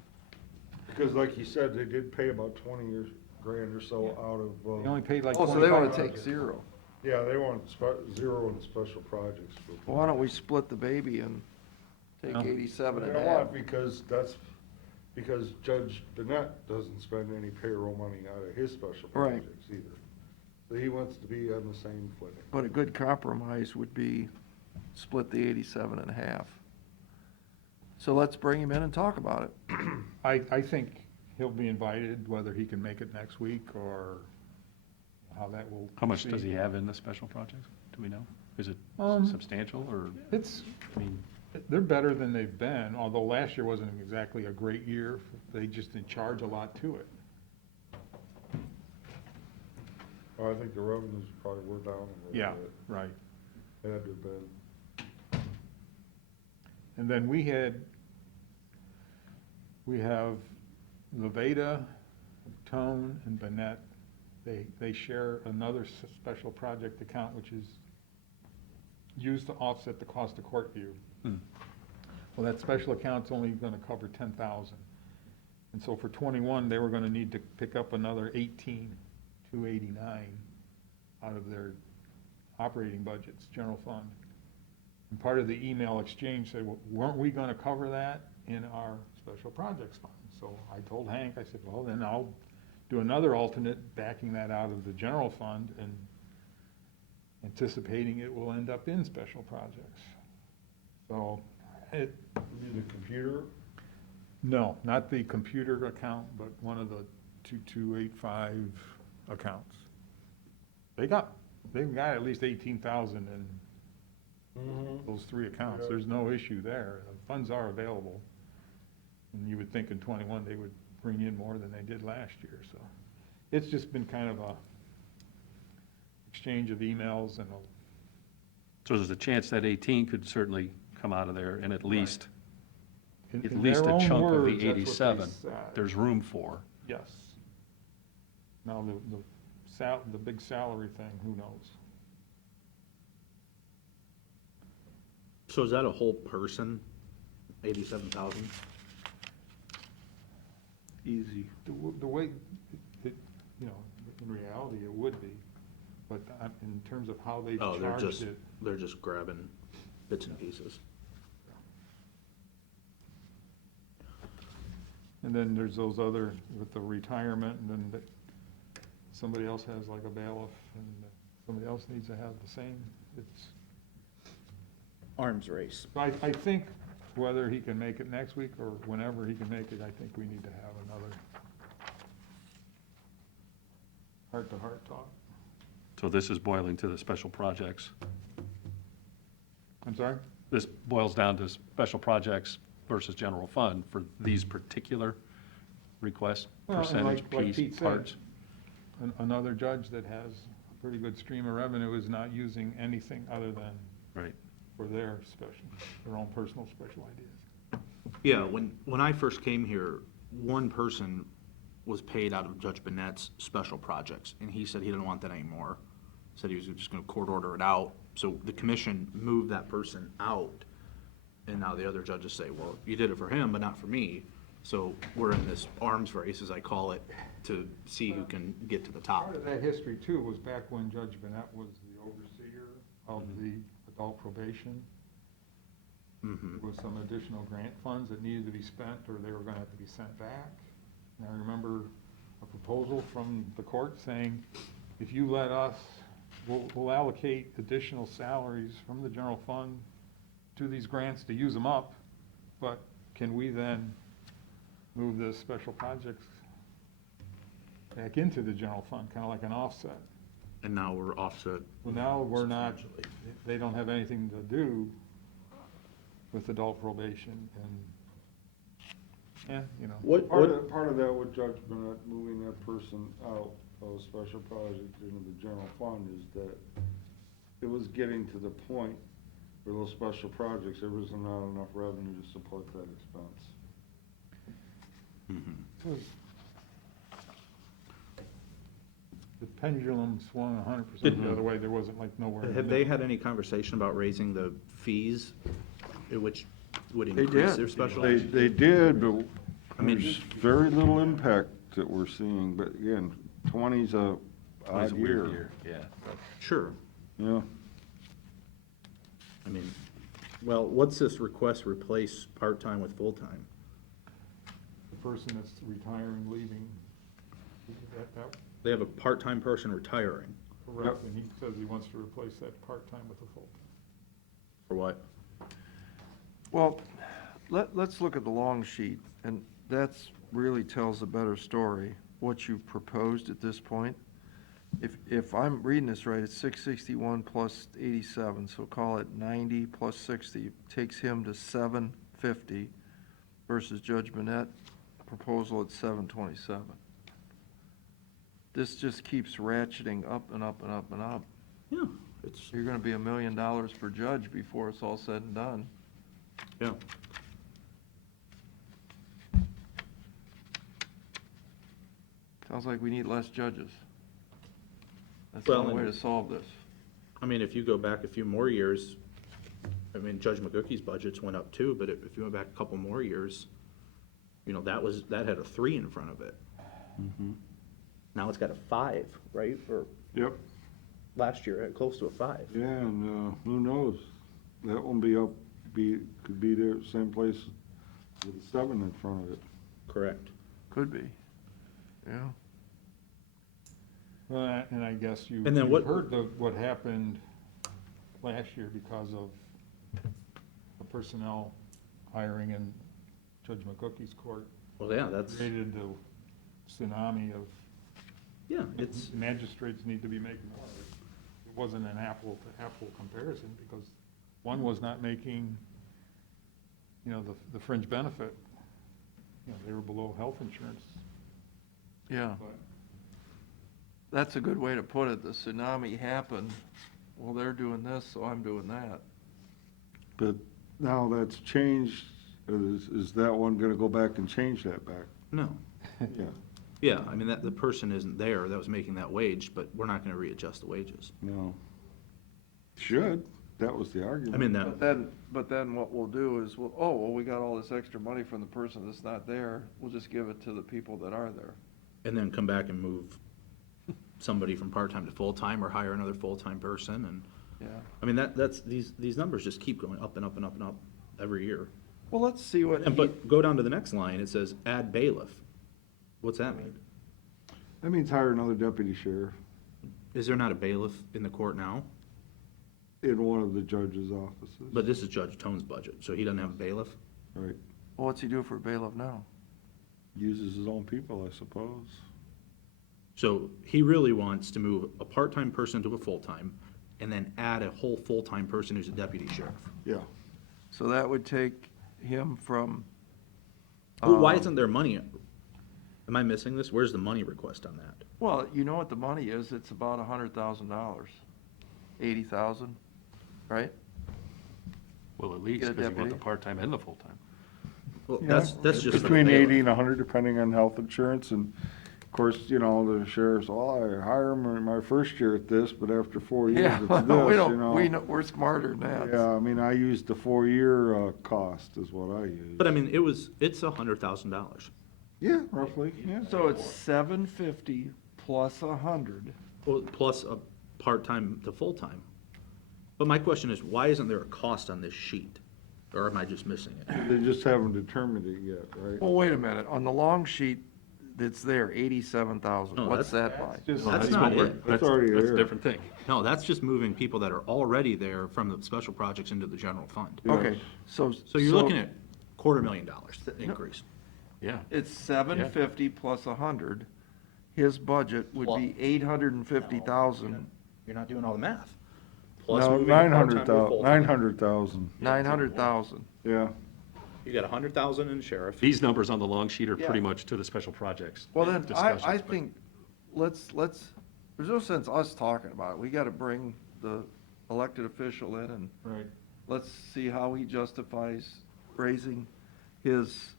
Because like you said, they did pay about 20 grand or so out of. They only paid like Oh, so they want to 25. take zero. Yeah, they want zero in special projects. Well, why don't we split the baby and take No. 87 They and a don't half? want, because Judge Burnett doesn't spend any payroll money out of his special Right. projects either. So he wants to be on the same footing. But a good compromise would be split the 87 and a half. So let's bring him in and talk about it. I think he'll be invited, whether he can make it next week or how that will. How much does he proceed. have in the special projects? Do we know? Is it Um, substantial, or, It's, I mean, they're better than they've been, although last year wasn't exactly a great year. They just didn't charge a lot to it. Well, I think the revenues probably were down a little bit. Yeah, right. Had to have been. And then we have Levada, Tone, and Bennett. They share another special project account, which is used to offset the cost of court view. Well, that special account's only gonna cover 10,000. And so for 21, they were gonna need to pick up another 18,289 out of their operating budgets, general fund. And part of the email exchange said, well, weren't we gonna cover that in our special projects fund? So I told Hank, I said, well, then I'll do another alternate backing that out of the general fund and anticipating it will end up in special projects. So it, You mean the computer? no, not the computer account, but one of the 2285 accounts. They've got at least 18,000 in those three accounts. Yeah. There's no issue there. The funds are available. And you would think in 21 they would bring in more than they did last year, so. It's just been kind of a exchange of emails and so there's a chance that 18 could certainly come out of there, and at least, in at in least their a own chunk of words, the that's what they 87, said. there's room for. Yes. Now, the big salary thing, who knows? So is that a whole person, 87,000? Easy. The way, it, you know, in reality, it would be, but in terms of how they've Oh, charged it. they're just grabbing bits and pieces. And then there's those other, with the retirement, and then somebody else has like a bailiff, and somebody else needs to have the same. It's, Arms race. I think whether he can make it next week or whenever he can make it, I think we need to have another heart-to-heart talk. So this is boiling to the special projects. I'm sorry? This boils down to special projects versus general fund for these particular requests, Well, and percentage, like piece, Pete said, parts. Another judge that has a pretty good stream of revenue is not using anything other than Right. for their own personal special ideas. Yeah, when I first came here, one person was paid out of Judge Bennett's special projects, and he said he didn't want that anymore. Said he was just gonna court order it out, so the commission moved that person out. And now the other judges say, well, you did it for him, but not for me. So we're in this arms race, as I call it, to see who can get to the top. Part of that history too was back when Judge Bennett was the overseer of the adult probation. Mhm. There was some additional grant funds that needed to be spent, or they were gonna have to be sent back. And I remember a proposal from the court saying, if you let us, we'll allocate additional salaries from the general fund to these grants to use them up, but can we then move the special projects back into the general fund, kind of like an offset? And now we're offset. Well, now we're not, substantially. they don't have anything to do with adult probation, and, you know. Part of that with Judge Bennett moving that person out of a special project into the general fund is that it was getting to the point where those special projects, there was not enough revenue to support that expense. It was- The pendulum swung 100% the other way, there wasn't like nowhere. in the Have they middle. had any conversation about raising the fees, which would They increase their did. special? They did, but I mean- there's very little impact that we're seeing, but again, 20's a odd year. Yeah. Sure. Yeah. I mean, well, what's this request replace part-time with full-time? The person that's retiring, leaving, that, They have a part-time person retiring. correct, and he says he wants to replace that part-time with a full-time. For what? Well, let's look at the long sheet, and that's really tells a better story, what you've proposed at this point. If I'm reading this right, it's 661 plus 87, so call it 90 plus 60, takes him to 750 versus Judge Manette proposal at 727. This just keeps ratcheting up and up and up and up. Yeah, it's, You're gonna be $1 million per judge before it's all said and done. yeah. Sounds like we need less judges. That's the Well, only way and- to solve this. I mean, if you go back a few more years, I mean, Judge McGookie's budgets went up too, but if you went back a couple more years, you know, that had a 3 in front of it. Now it's got a 5, right? Or Yep. last year, it had close to a 5. Yeah, and, who knows? That won't be up, could be there, same place with a 7 in front of it. Correct. Could be, yeah. Well, and I guess you, And then you've what- heard what happened last year because of the personnel hiring in Judge McCookie's court. Well, yeah, that's, Created the tsunami of yeah, it's, magistrates need to be making more. It wasn't an apple-to-apple comparison because one was not making, you know, the fringe benefit. You know, they were below health insurance, Yeah, but that's a good way to put it. The tsunami happened, well, they're doing this, so I'm doing that. But now that's changed, is that one gonna go back and change that back? no. Yeah, Yeah, I mean, that, the person isn't there that was making that wage, but we're not gonna readjust the wages. no. Should, that was the argument. I mean, that, But then what we'll do is, we got all this extra money from the person that's not there, we'll just give it to the people that are there. and then come back and move somebody from part-time to full-time or hire another full-time person, and, Yeah. I mean, that's, these numbers just keep going up and up and up and up every year. Well, let's see what. And, but go down to the next line, it says add bailiff. What's that mean? That means hire another deputy sheriff Is there not a bailiff in the court now? in one of the judge's offices. But this is Judge Tone's budget, so he doesn't have a bailiff? Right, Well, what's he do for bailiff now? uses his own people, I suppose. So he really wants to move a part-time person to a full-time, and then add a whole full-time person who's a deputy sheriff. Yeah. So that would take him from. Well, why um, isn't there money? Am I missing this? Where's the money request on that? Well, you know what the money is, it's about $100,000, 80,000, right? Well, at least, Get a because you want the deputy. part-time and the full-time. Well, Yeah, that's just for the between bailiff. 80 and 100, depending on health insurance, and of course, you know, the sheriff's, I hire him in my first year at this, but after 4 years, Yeah, it's we this, don't, you know. we're smarter than that. Yeah, I mean, I used the 4-year, cost is what I used. But I mean, it's $100,000. Yeah, roughly, yeah. So it's 750 plus 100. Well, plus a part-time to full-time. But my question is, why isn't there a cost on this sheet? Or am I just missing it? They just haven't determined it yet, right? Well, wait a minute, on the long sheet that's there, 87,000, No, what's that by? Just- That's not what we're- it. That's already That's a there. different thing. No, that's just moving people that are already there from the special projects into the general fund. Yes. Okay, so. So you're looking at $250,000 increase. Yeah. It's 750 plus 100. His budget would be 850,000, You're not doing all the math. Plus No, moving a part-time to a 900,000, full-time. 900,000, 900,000. yeah. You got 100,000 in sheriff. These numbers on the long sheet are Yeah. pretty much to the special projects. Well, then, I discussions, but- think, let's, there's no sense us talking about it. We gotta bring the elected official in and right. let's see how he justifies raising his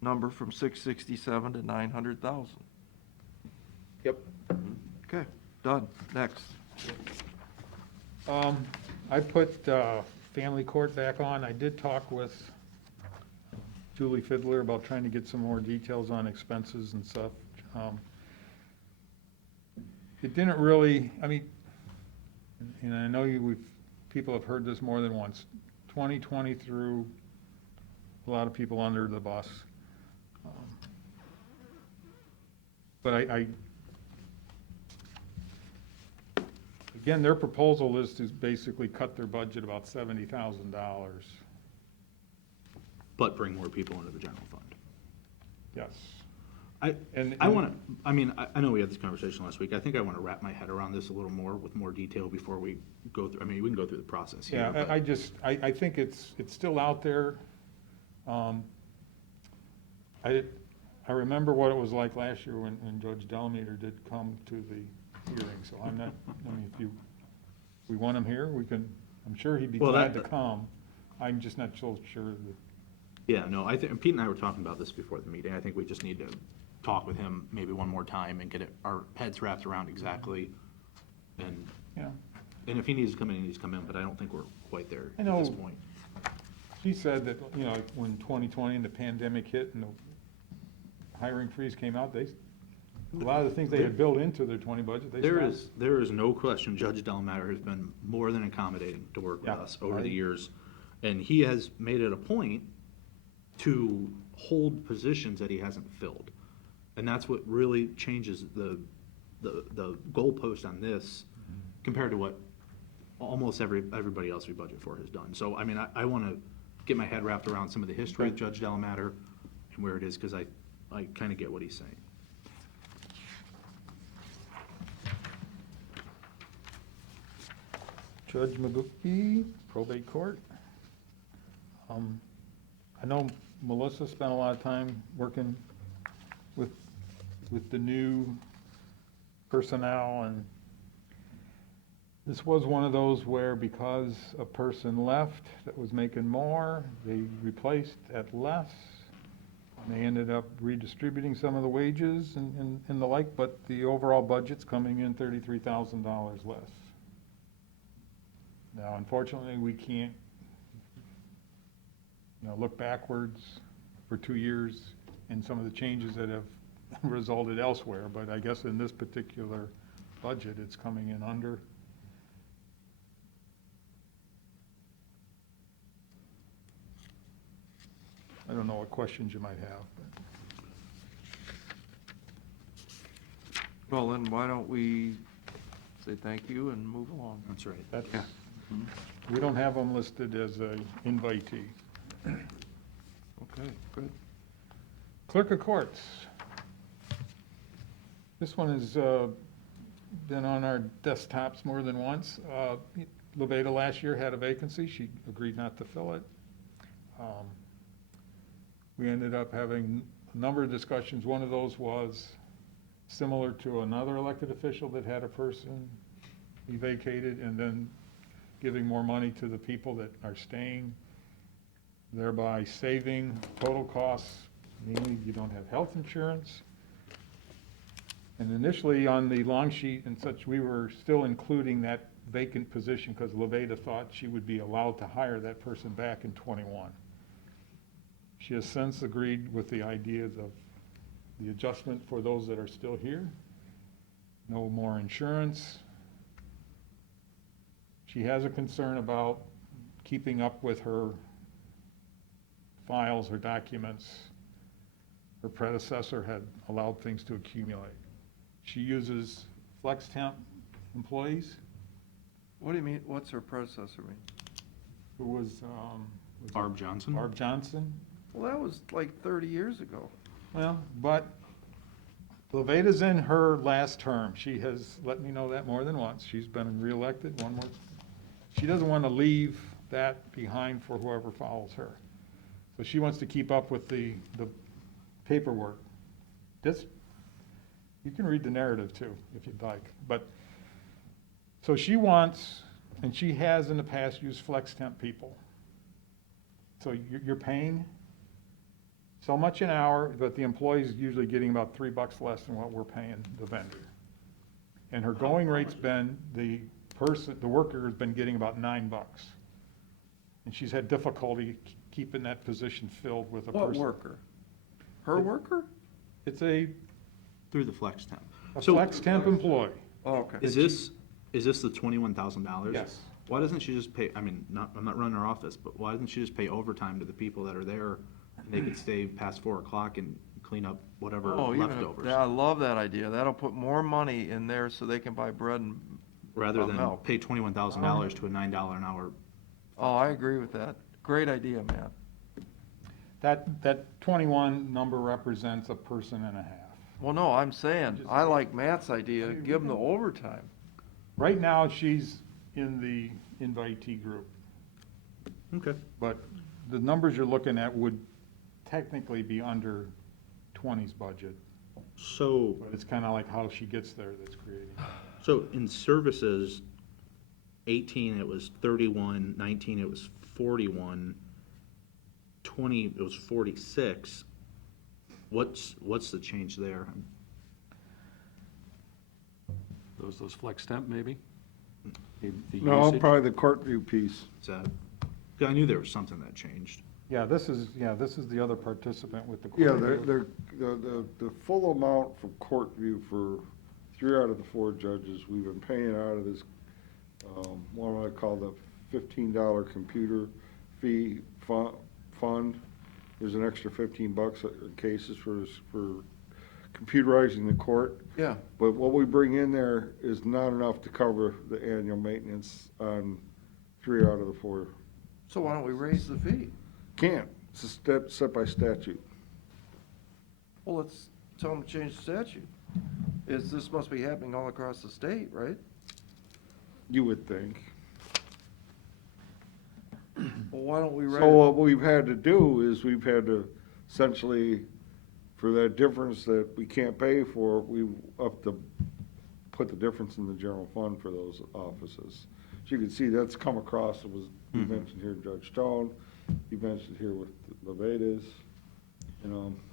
number from 667 to 900,000. Yep. Okay, done, next. I put family court back on. I did talk with Julie Fiddler about trying to get some more details on expenses and stuff. It didn't really, I mean, and I know people have heard this more than once. 2020 threw a lot of people under the bus. But again, their proposal is to basically cut their budget about $70,000. but bring more people into the general fund. Yes. I And- want to, I know we had this conversation last week. I think I want to wrap my head around this a little more with more detail before we go through, we can go through the process here. Yeah, but- I think it's still out there. I remember what it was like last year when Judge Delmeter did come to the hearing, so I'm not, if we want him here, I'm sure he'd be Well, glad to that- come. I'm just not so sure that. Yeah, no, I think, Pete and I were talking about this before the meeting. I think we just need to talk with him maybe one more time and get our heads wrapped around exactly. And, Yeah. and if he needs to come in, he needs to come in, but I don't think we're quite there I at know. this point. She said that, when 2020 and the pandemic hit and the hiring freeze came out, a lot of the things they had built into their 20 budget, they stopped. There is no question Judge Delmeter has been more than accommodating to work with Yeah, us over the right. years. And he has made it a point to hold positions that he hasn't filled. And that's what really changes the goalpost on this compared to what almost everybody else we budget for has done. So, I want to get my head wrapped around some of the history of Judge Delmeter and where it is, because I kind of get what he's saying. Judge Mabuki, Probate Court. I know Melissa spent a lot of time working with the new personnel, and this was one of those where because a person left that was making more, they replaced at less. And they ended up redistributing some of the wages and the like, but the overall budget's coming in $33,000 less. Now, unfortunately, we can't, look backwards for 2 years in some of the changes that have resulted elsewhere, but I guess in this particular budget, it's coming in under. I don't know what questions you might have, but. Well, then why don't we say thank you and move along? That's right. That's, we don't have them listed as a invitee. Okay, good. Clerk of Quartz. This one has been on our desktops more than once. Levada last year had a vacancy. She agreed not to fill it. We ended up having a number of discussions. One of those was similar to another elected official that had a person be vacated, and then giving more money to the people that are staying, thereby saving total costs. Mainly, you don't have health insurance. And initially, on the long sheet and such, we were still including that vacant position because Levada thought she would be allowed to hire that person back in '21. She has since agreed with the ideas of the adjustment for those that are still here. No more insurance. She has a concern about keeping up with her files, her documents. Her predecessor had allowed things to accumulate. She uses flex temp employees, What do you mean, what's her predecessor mean? who was it Barb Johnson? Barb Johnson. Well, that was like 30 years ago. Well, but Levada's in her last term. She has let me know that more than once. She's been reelected one more. She doesn't want to leave that behind for whoever follows her. So she wants to keep up with the paperwork. This, you can read the narrative too, if you'd like. But, so she wants, and she has in the past used flex temp people. So you're paying so much an hour, but the employee's usually getting about $3 less than what we're paying the vendor. And her going rate's been, the worker has been getting about $9. And she's had difficulty keeping that position filled with a person. What worker? Her worker? It's Through the flex temp. a So- flex temp employee. Oh, okay. Is this the $21,000? Yes. Why doesn't she just pay, I'm not running her office, but why doesn't she just pay overtime to the people that are there? And they could stay past 4 o'clock and clean up whatever Oh, even if- leftovers, yeah, I love that idea. That'll put more money in there so they can buy bread and, rather than milk. pay $21,000 to a $9 an hour. oh, I agree with that. Great idea, Matt. That 21 number represents a person and a half. Well, no, I'm saying, I like Matt's idea, give them the overtime. Right now, she's in the invitee group, Okay. but the numbers you're looking at would technically be under 20's budget. So, But it's kind of like how she gets there that's creating. so in services, 18 it was 31, 19 it was 41, 20 it was 46. What's the change there? Those flex temp, maybe? The No, usage? probably the court view piece. Is that, 'cause I knew there was something that changed. Yeah, this is the other participant with the. Yeah, court. the full amount for court view for 3 out of the 4 judges, we've been paying out of this, what I call the $15 computer fee fund. There's an extra $15 in cases for computerizing the court. Yeah, But what we bring in there is not enough to cover the annual maintenance on 3 out of the 4. so why don't we raise the fee? Can't, it's a step, set by statute. Well, let's tell them to change the statute. This must be happening all across the state, right? You would think. Well, why don't we raise? So what we've had to do is we've had to essentially, for that difference that we can't pay for, we have to put the difference in the general fund for those offices. As you can see, that's come across, it was, you mentioned here Judge Stone, you mentioned here with Levedas.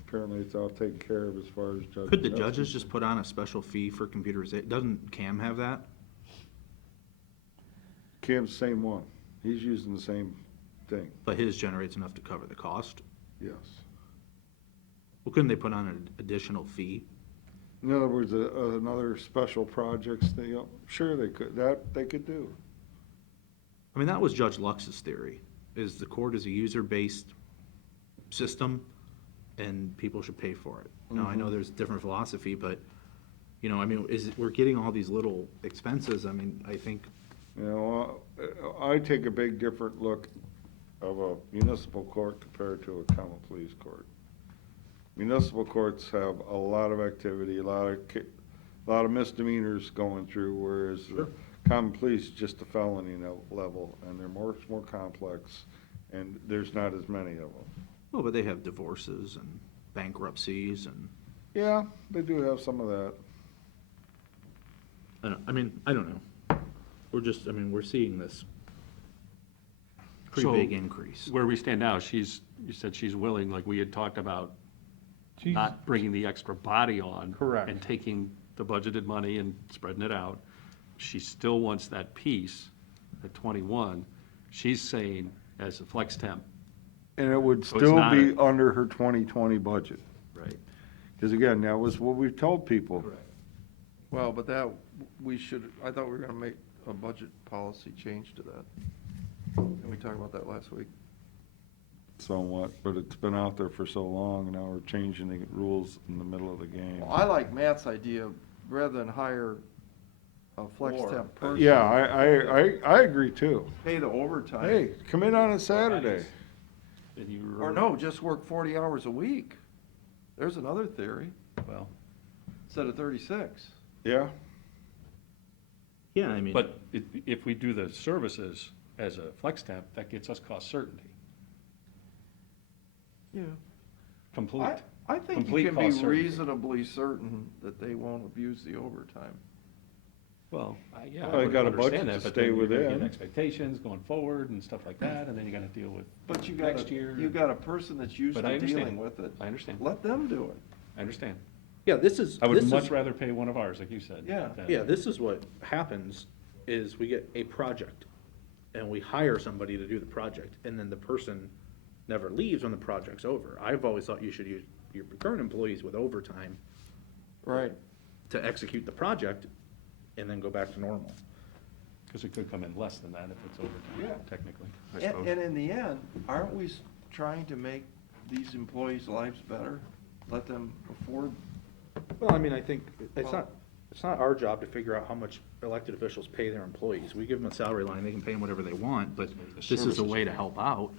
Apparently it's all taken care of as far as judges. Could the judges just put on a special fee for computerization? Doesn't Cam have that? Cam's the same one. He's using the same thing, But his generates enough to cover the cost? yes. Well, couldn't they put on an additional fee? In other words, another special projects, sure they could, that they could do. I mean, that was Judge Lux's theory, is the court is a user-based system and people should pay for it. Now, I know there's different philosophy, but, we're getting all these little expenses. I mean, I think, I take a big different look of a municipal court compared to a common pleas court. Municipal courts have a lot of activity, a lot of misdemeanors going through, whereas the common pleas is just a felony level, and they're more complex, and there's not as many of them. well, but they have divorces and bankruptcies and, Yeah, they do have some of that. I don't know. We're seeing this pretty So, big increase. Where we stand now, you said she's willing, like we had talked about, She's- not bringing the extra body on. Correct. And taking the budgeted money and spreading it out. She still wants that piece at 21. She's saying as a flex temp, And it would So it's still not be a- under her 2020 budget. right? Because again, that was what we told people. Well, but I thought we were gonna make a budget policy change to that. Didn't we talk about that last week? Somewhat, but it's been out there for so long, and now we're changing the rules in the middle of the game. Well, I like Matt's idea, rather than hire a flex temp person. Yeah, I agree too. Pay the overtime. Hey, come in on a Saturday. And you Or no, just work 40 hours a week. There's another theory, Well, instead of 36. Yeah, Yeah, I mean. but if we do the services as a flex temp, that gets us cost certainty. Yeah. Complete. I think you Complete can be cost certainty. reasonably certain that they won't abuse the overtime. Well, yeah, Well, I you would got a understand budget that, to but stay then you're gonna within. get expectations going forward and stuff like that, and then you gotta deal with But you next year. you got a person that's used But I to understand. dealing with it. I understand. Let them do it. I understand. Yeah, this is. I would this is- much rather pay one of ours, like you said. Yeah. than- Yeah, this is what happens, is we get a project, and we hire somebody to do the project, and then the person never leaves when the project's over. I've always thought you should use your current employees with overtime Right. to execute the project, and then go back to normal. Because it could come in less than that if it's overtime, Yeah. technically, I And, suppose. and in the end, aren't we trying to make these employees' lives better? Let them afford, Well, I mean, I think, it's not our job to figure out how much elected officials pay their employees. We give them a salary line, they can pay them whatever they want, but Make the this is a services way to better. help out.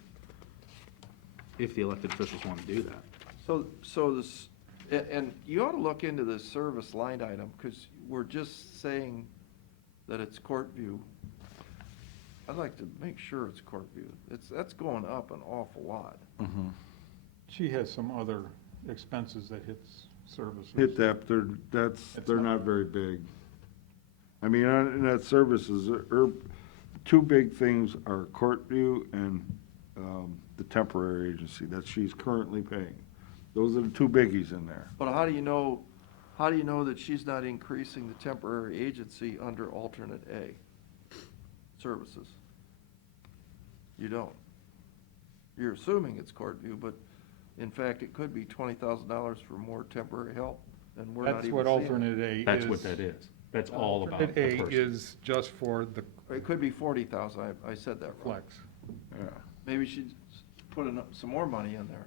if the elected officials want to do that. So this, and you ought to look into this service line item, because we're just saying that it's court view. I'd like to make sure it's court view. That's going up an awful lot. She has some other expenses that hits services. Hit that, they're not very big. I mean, in that services, two big things are court view and the temporary agency that she's currently paying. Those are the two biggies in there. But how do you know that she's not increasing the temporary agency under alternate A services? You don't. You're assuming it's court view, but in fact, it could be $20,000 for more temporary help, and we're not That's even what seeing it. alternate A is. That's what that is. That's all about the Alternate A person. is just for the Or it could be 40,000, I said that wrong. flex. Yeah. Maybe she'd put some more money in there.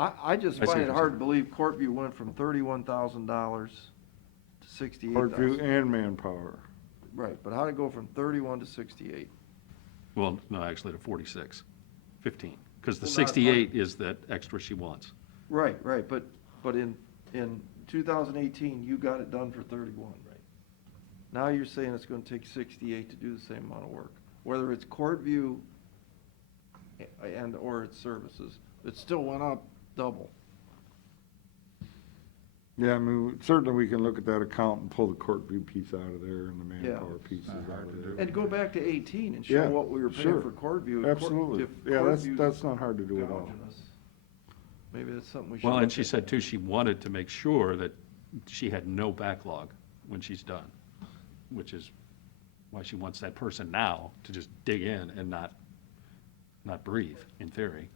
I just I see find what it you're hard to believe court view went from $31,000 to Court view $68,000. and manpower. Right, but how'd it go from 31 to 68? Well, no, actually to 46, 15, because the Well, not- 68 is that extra she wants. Right, but in 2018, you got it done for 31. Right. Now you're saying it's gonna take 68 to do the same amount of work. Whether it's court view or it's services, it still went up double. Yeah, I mean, certainly we can look at that account and pull the court view piece out of there and the Yeah. manpower pieces Not hard out of to there. do. And go back to 18 and Yeah, show what we were paying sure. for court view. Absolutely. If Yeah, court view's that's not hard to do at all. gouging us, maybe that's something we should. Well, look and she at. said too, she wanted to make sure that she had no backlog when she's done, which is why she wants that person now to just dig in and not breathe, in theory,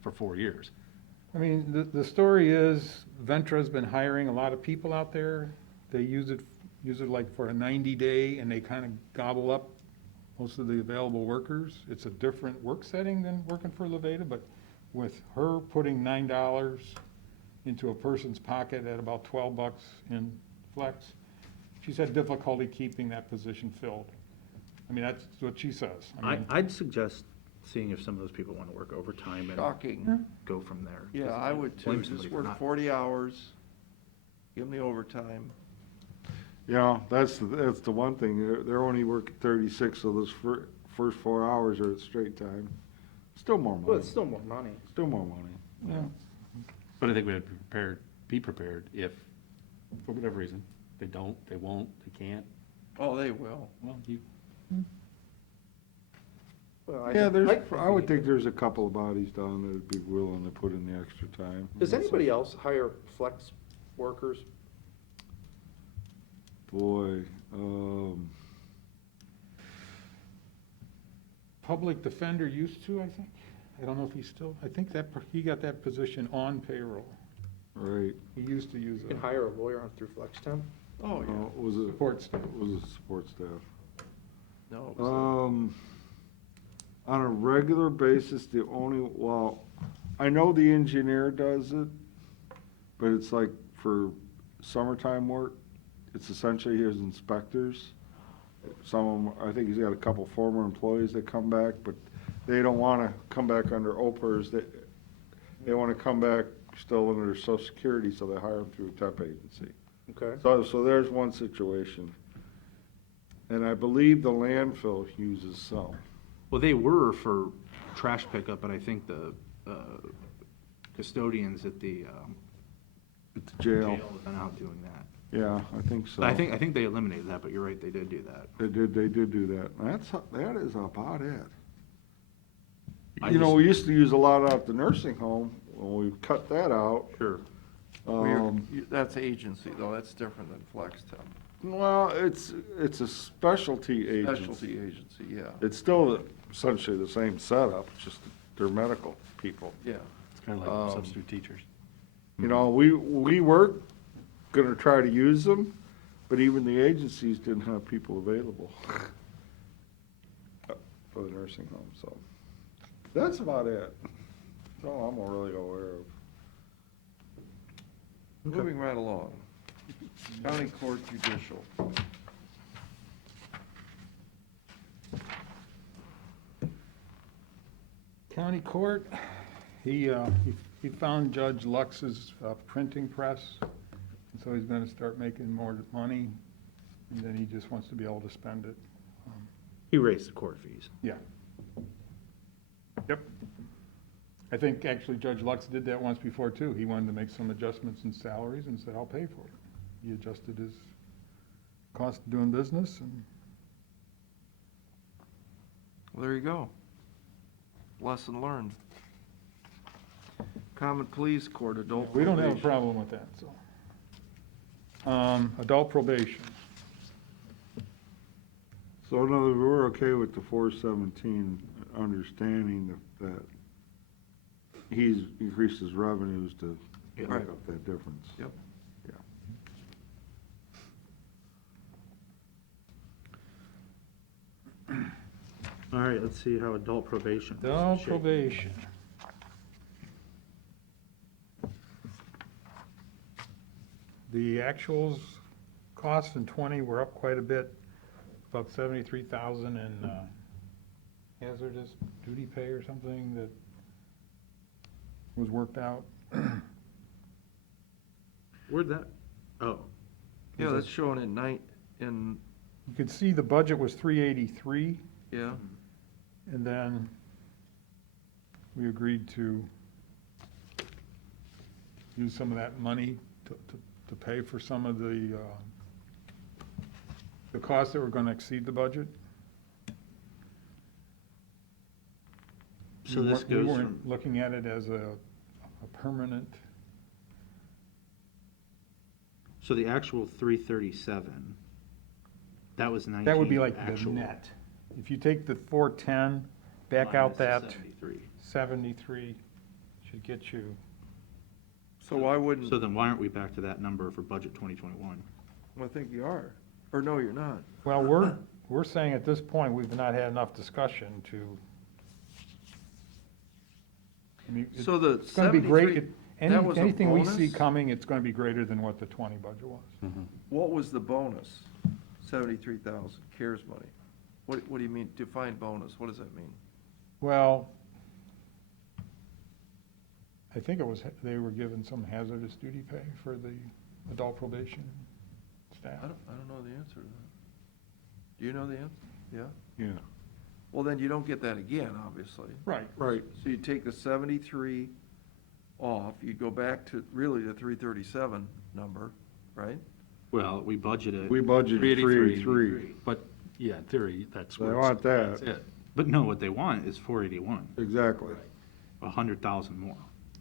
for 4 years. I mean, the story is Ventra's been hiring a lot of people out there. They use it like for a 90-day, and they kind of gobble up most of the available workers. It's a different work setting than working for Levada, but with her putting $9 into a person's pocket at about $12 in flex, she's had difficulty keeping that position filled. I mean, that's what she says. I mean, I'd suggest seeing if some of those people want to work overtime and Shocking. go from there. Yeah, I would too. Blame Just somebody for work not. 40 hours, give them the overtime. Yeah, that's the one thing. They're only working 36, so those first 4 hours are at straight time. Still more money. Well, it's still more money. Still more money. yeah. But I think we have to be prepared if, for whatever reason, they don't, they won't, they can't. Oh, they will. Well, you, Yeah, I would think there's a couple of bodies down that'd be willing to put in the extra time. Does anybody else hire flex workers? Boy, Public defender used to, I think. I don't know if he's still, I think he got that position on payroll. right. He used to use You can a hire a lawyer on through flex temp? Oh, yeah. Was it support staff. support staff? No, it was On a regular basis, I know the engineer does it, but it's like for summertime work, it's essentially his inspectors. Some of them, I think he's got a couple former employees that come back, but they don't wanna come back under OPERS, they wanna come back still under social security, so they hire them through a temp agency. Okay. So there's one situation. And I believe the landfill uses some. Well, they were for trash pickup, but I think the custodians at the At the jail. jail are now doing that. Yeah, I think so. But I think they eliminated that, but you're right, they did do that. They did do that. That is about it. I You know, just- we used to use a lot out at the nursing home. When we cut that out, Sure. that's agency, though. That's different than flex temp. well, it's a specialty agency. Specialty agency, yeah. It's still essentially the same setup, just they're medical people. Yeah. it's kind of like substitute teachers. You know, we were gonna try to use them, but even the agencies didn't have people available for the nursing home, so. That's about it. That's all I'm really aware of. Moving right along. County Court Judicial. County court, He found Judge Lux's printing press, and so he's gonna start making more money, and then he just wants to be able to spend it. He raised the court fees. Yeah. Yep. I think actually Judge Lux did that once before too. He wanted to make some adjustments in salaries and said, I'll pay for it. He adjusted his cost of doing business, and Well, there you go. Lesson learned. Common Pleas Court, adult we don't have a probation. problem with that, so. Adult probation. So in other words, we're okay with the 417, understanding that he's increased his revenues to make Right. up that difference. Yep. Yeah. All right, let's see how adult probation. is Adult shaping. probation. The actuals, costs in 20 were up quite a bit, about 73,000 in hazardous duty pay or something that was worked out. Where'd that, oh, Yeah, that's showing in, You could see the budget was 383, yeah, and then we agreed to use some of that money to pay for some of the costs that were gonna exceed the budget. so We this weren't- we goes weren't from, looking at it as a permanent, so the actual 337, that was 19 that would be like the actual. net. If you take the 410, back out minus the that 73. 73, should get you, so why wouldn't, So then why aren't we back to that number for budget 2021? I think you are, or no, you're not. well, we're saying at this point, we've not had enough discussion to, I mean, So the it's gonna be great. 73, Any- that was a Anything we see bonus? coming, it's gonna be greater than what the 20 budget was. What was the bonus? 73,000, CARES money. What do you mean, define bonus, what does that mean? Well, I think it was, they were given some hazardous duty pay for the adult probation staff. I don't know the answer to that. Do you know the answer? Yeah? Yeah. Well, then you don't get that again, obviously. Right. Right. So you take the 73 off, you go back to really the 337 number, right? Well, we budgeted. We budgeted 383. But, yeah, in theory, that's They where. want that. That's it. But no, what they want is 481, Exactly. 100,000 more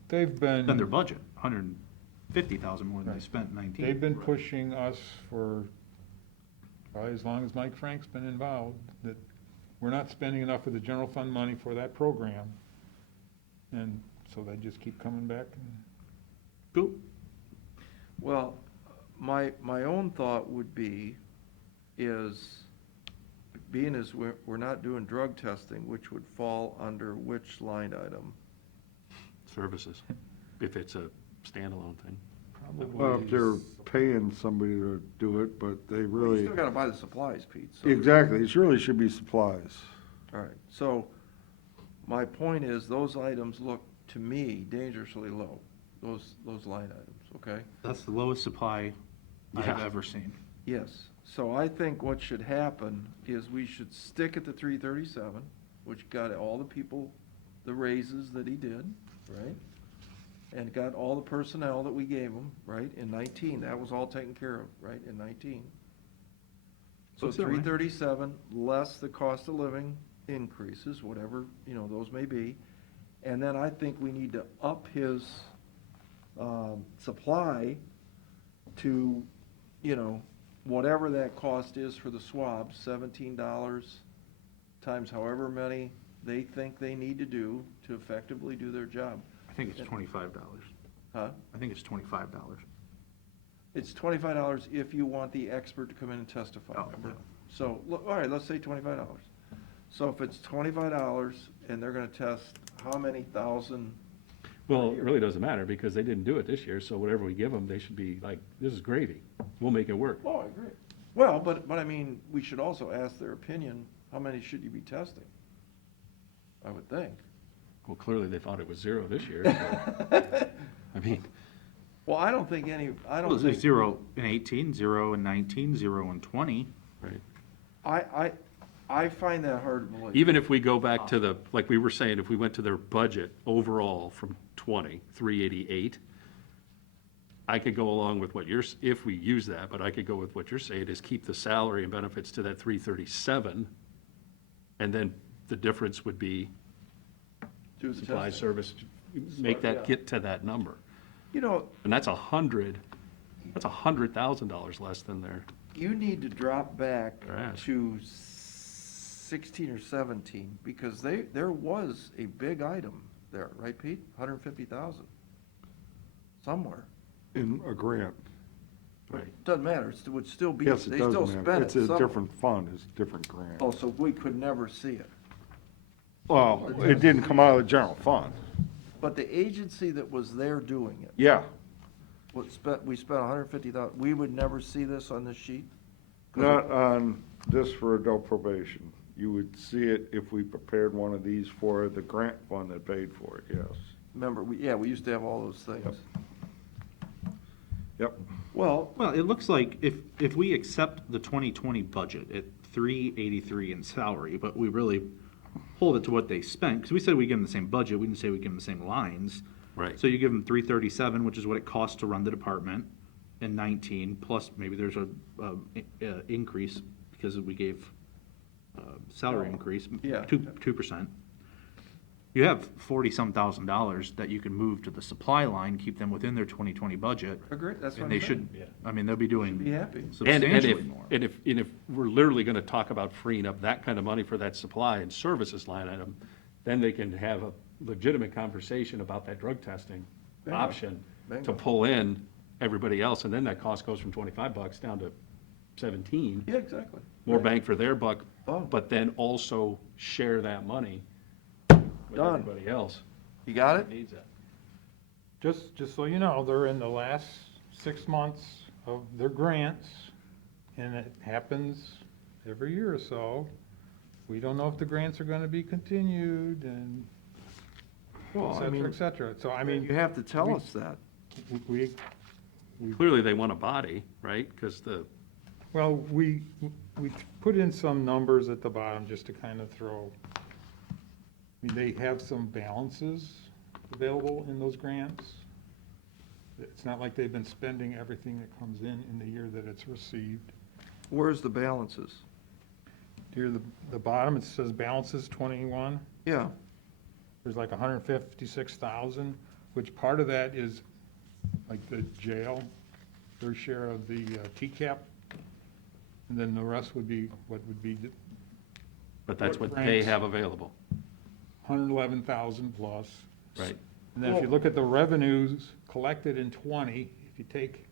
They've than their been, budget, 150,000 more than they Right. spent in 19. they've been pushing us for, probably as long as Mike Frank's been involved, that we're not spending enough of the general fund money for that program. And so they just keep coming back and Cool. Well, my own thought would be, is, being as we're not doing drug testing, which would fall under which line item? Services, if it's a standalone thing. Well, if they're paying somebody to do it, but they You really, still gotta buy the supplies, Pete, so. exactly, it really should be supplies. All right, so my point is, those items look, to me, dangerously low, those line items, okay? That's the lowest supply I've Yeah. ever seen. Yes, so I think what should happen is we should stick at the 337, which got all the people, the raises that he did, right? And got all the personnel that we gave him, right, in 19, that was all taken care of, right, in 19. So Looks that way. 337, less the cost of living increases, whatever, those may be. And then I think we need to up his, supply to, whatever that cost is for the swabs, $17 times however many they think they need to do to effectively do their job. I think it's $25. Huh? I think it's $25. It's $25 if you want the expert to come in and testify, Oh, remember? yeah. So, all right, let's say $25. So if it's $25 and they're gonna test how many thousand? Well, it really doesn't matter, because they didn't do it this year, so whatever we give them, they should be like, this is gravy, we'll make it work. Oh, I agree. Well, but I mean, we should also ask their opinion, how many should you be testing? I would think. Well, clearly they thought it was zero this year. So, I mean, Well, I don't think any, I Well, don't there's think. zero in 18, 0 in 19, 0 in 20. right. I find that hard to believe. Even if we go back to the, like we were saying, if we went to their budget overall from 20, 388, I could go along with what you're, if we use that, but I could go with what you're saying is keep the salary and benefits to that 337, and then the difference would be Do the supply testing. service, make Yeah. that get to that number. You know, And that's $100,000 less than their, you need to drop back Their ass. to 16 or 17, because there was a big item there, right, Pete? 150,000. Somewhere. In a grant. right. Doesn't matter, it would still be, Yes, they it does still matter. spent it It's a somewhere. different fund, it's a different grant. Oh, so we could never see it. Well, it didn't come out of the general fund. But the agency that was there doing it, Yeah, we spent 150,000, we would never see this on this sheet? 'Cause not on this for adult probation. You would see it if we prepared one of these for the grant fund that paid for it, yes. Remember, we used to have all those things. Yep. Well, Well, it looks like if we accept the 2020 budget at 383 in salary, but we really hold it to what they spent, because we said we give them the same budget, we didn't say we give them the same lines. Right. So you give them 337, which is what it costs to run the department, and 19, plus maybe there's a increase because we gave salary increase, Yeah. 2%. You have 40-some $1,000 that you can move to the supply line, keep them within their 2020 budget. agreed, that's what And I'm they saying. should, I mean, they'll be doing Be happy. And substantially if, more. and if we're literally gonna talk about freeing up that kind of money for that supply and services line item, then they can have a legitimate conversation about that drug testing Bingo. option to Bingo. pull in everybody else, and then that cost goes from $25 down to 17. Yeah, exactly. More Right. bang for their buck, Oh. but then also share that money with Done. everybody else You got that it? needs that. Just so you know, they're in the last 6 months of their grants, and it happens every year or so. We don't know if the grants are gonna be continued, and Well, I mean, et cetera. So, I mean, you have to tell we- us that. we, Clearly, they want a body, right? Because well, we put in some numbers at the bottom just to kind of throw, I mean, they have some balances available in those grants. It's not like they've been spending everything that comes in the year that it's received. Where's the balances? Near the bottom, it says balances 21. Yeah, There's like 156,000, which part of that is like the jail, their share of the TCAP. And then the rest would be, what would be but that's what they Grants. have available, 111,000 plus. right? And then if you look at the revenues collected in 20, if you take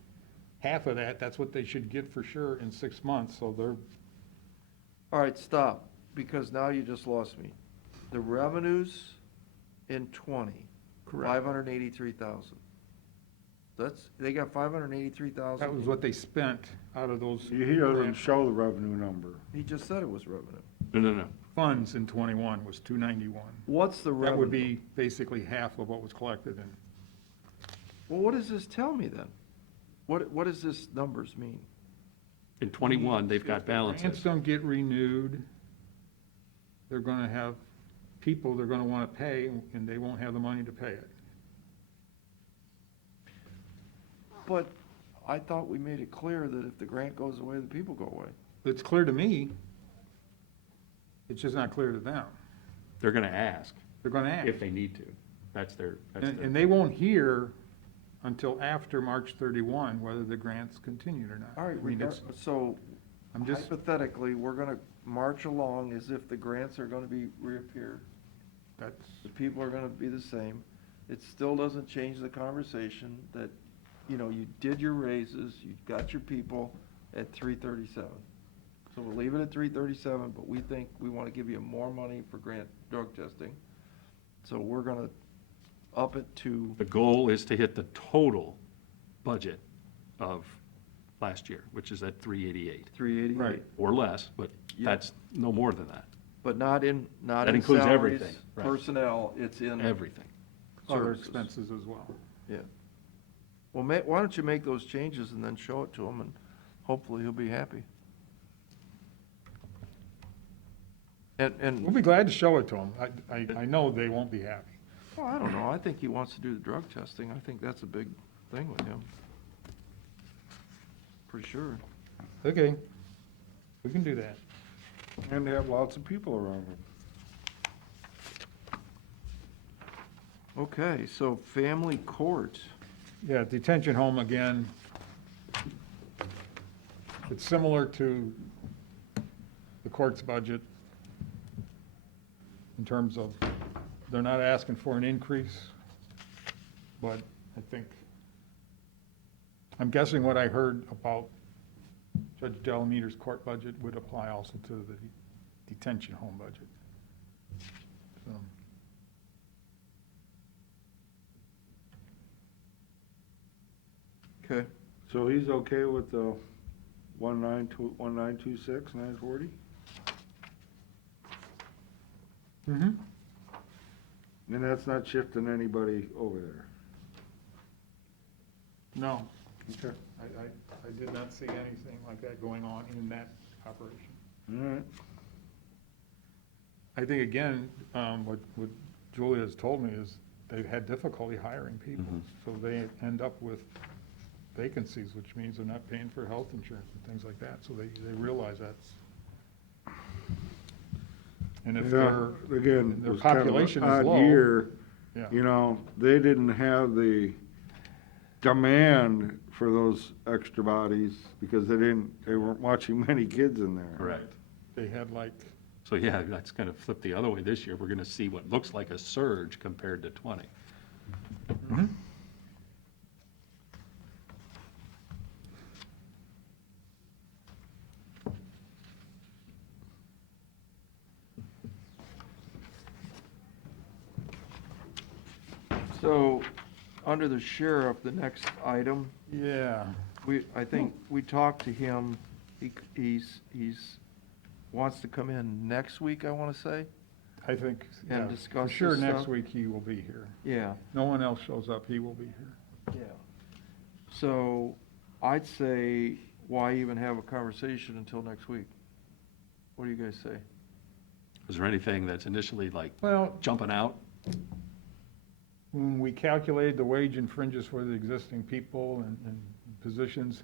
half of that, that's what they should get for sure in 6 months, so they're, all right, stop, because now you just lost me. The revenues in 20, 583,000. They got 583,000. that was what they spent out of those He doesn't show the revenue number. He just said it was revenue. No. funds in 21 was 291. What's the revenue? That would be basically half of what was collected in. Well, what does this tell me then? What does this numbers mean? In 21, they've got Grants balances. don't get renewed, they're gonna have people they're gonna wanna pay, and they won't have the money to pay it. But I thought we made it clear that if the grant goes away, the people go away. It's clear to me, it's just not clear to them. They're gonna ask They're gonna ask. if they need to. That's their. And they won't hear until after March 31 whether the grants continued or not. All right, I mean, it's- so I'm just, hypothetically, we're gonna march along as if the grants are gonna be reappear. that's, The people are gonna be the same. It still doesn't change the conversation that, you did your raises, you got your people at 337. So we'll leave it at 337, but we think we wanna give you more money for grant drug testing. So we're gonna up it to, The goal is to hit the total budget of last year, which is at 388, 388. Right. or less, but Yeah. that's no more than that. But not in That in includes salaries, everything, right. personnel, it's in Everything. Other services. expenses as well. Yeah. Well, why don't you make those changes and then show it to him, and hopefully he'll be happy. We'll And, be glad to show it to them. I know they won't be happy. well, I don't know, I think he wants to do the drug testing, I think that's a big thing with him. Pretty sure. Okay, we can do that. And they have lots of people around them. Okay, so family court, Yeah, detention home again. It's similar to the court's budget in terms of, they're not asking for an increase, but I think, I'm guessing what I heard about Judge Delameter's court budget would apply also to the detention home budget. So, okay, So he's okay with the 1926, 940? mm-hmm. And that's not shifting anybody over there? No, Okay. I did not see anything like that going on in that operation. All right. I think, again, what Julia has told me is they've had difficulty hiring people. So they end up with vacancies, which means they're not paying for health insurance and things like that. So they realize that's. And if Yeah, again, their it was kind of population an is odd low. year. Yeah. You know, they didn't have the demand for those extra bodies because they weren't watching many kids in there. Correct. They had like, So yeah, that's going to flip the other way this year. We're going to see what looks like a surge compared to 20. so, under the sheriff, the next item, yeah, I think we talked to him, he's wants to come in next week, I wanna say? I think, And yeah, for discuss sure this next stuff? week he will be here. Yeah, No one else shows up, he will be here. yeah. So, I'd say, why even have a conversation until next week? What do you guys say? Is there anything that's initially like Well, jumping out? when we calculated the wage and fringes for the existing people and positions,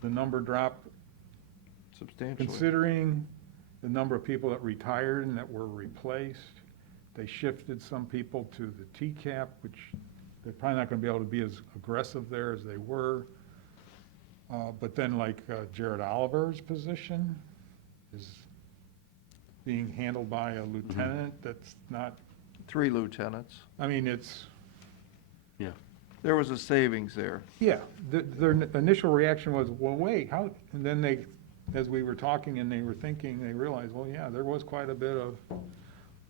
the number dropped. Substantially. Considering the number of people that retired and that were replaced, they shifted some people to the TCAP, which they're probably not gonna be able to be as aggressive there as they were. But then like Jared Oliver's position is being handled by a lieutenant that's not, 3 lieutenants. I mean, it's, Yeah. There was a savings there. yeah, their initial reaction was, well, wait, how, and then they, as we were talking and they were thinking, they realized, well, yeah, there was quite a bit of,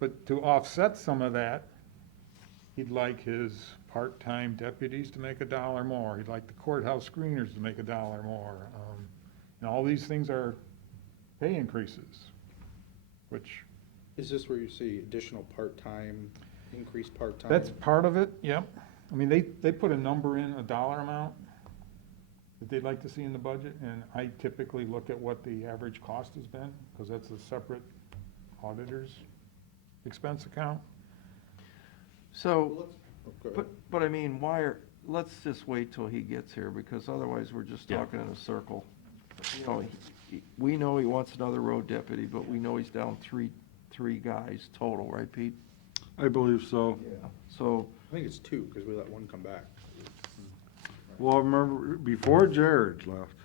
but to offset some of that, he'd like his part-time deputies to make $1 more, he'd like the courthouse screeners to make $1 more. And all these things are pay increases, which, Is this where you see additional part-time, increased part-time? that's part of it, yep. I mean, they put a number in, a dollar amount that they'd like to see in the budget, and I typically look at what the average cost has been, because that's a separate auditor's expense account. So, Okay. but I mean, let's just wait till he gets here, because otherwise we're just Yeah. talking in a circle. You know, we know he wants another road deputy, but we know he's down three guys total, right, Pete? I believe so. Yeah. So, I think it's 2, because we let one come back. Well, I remember, before Jared left,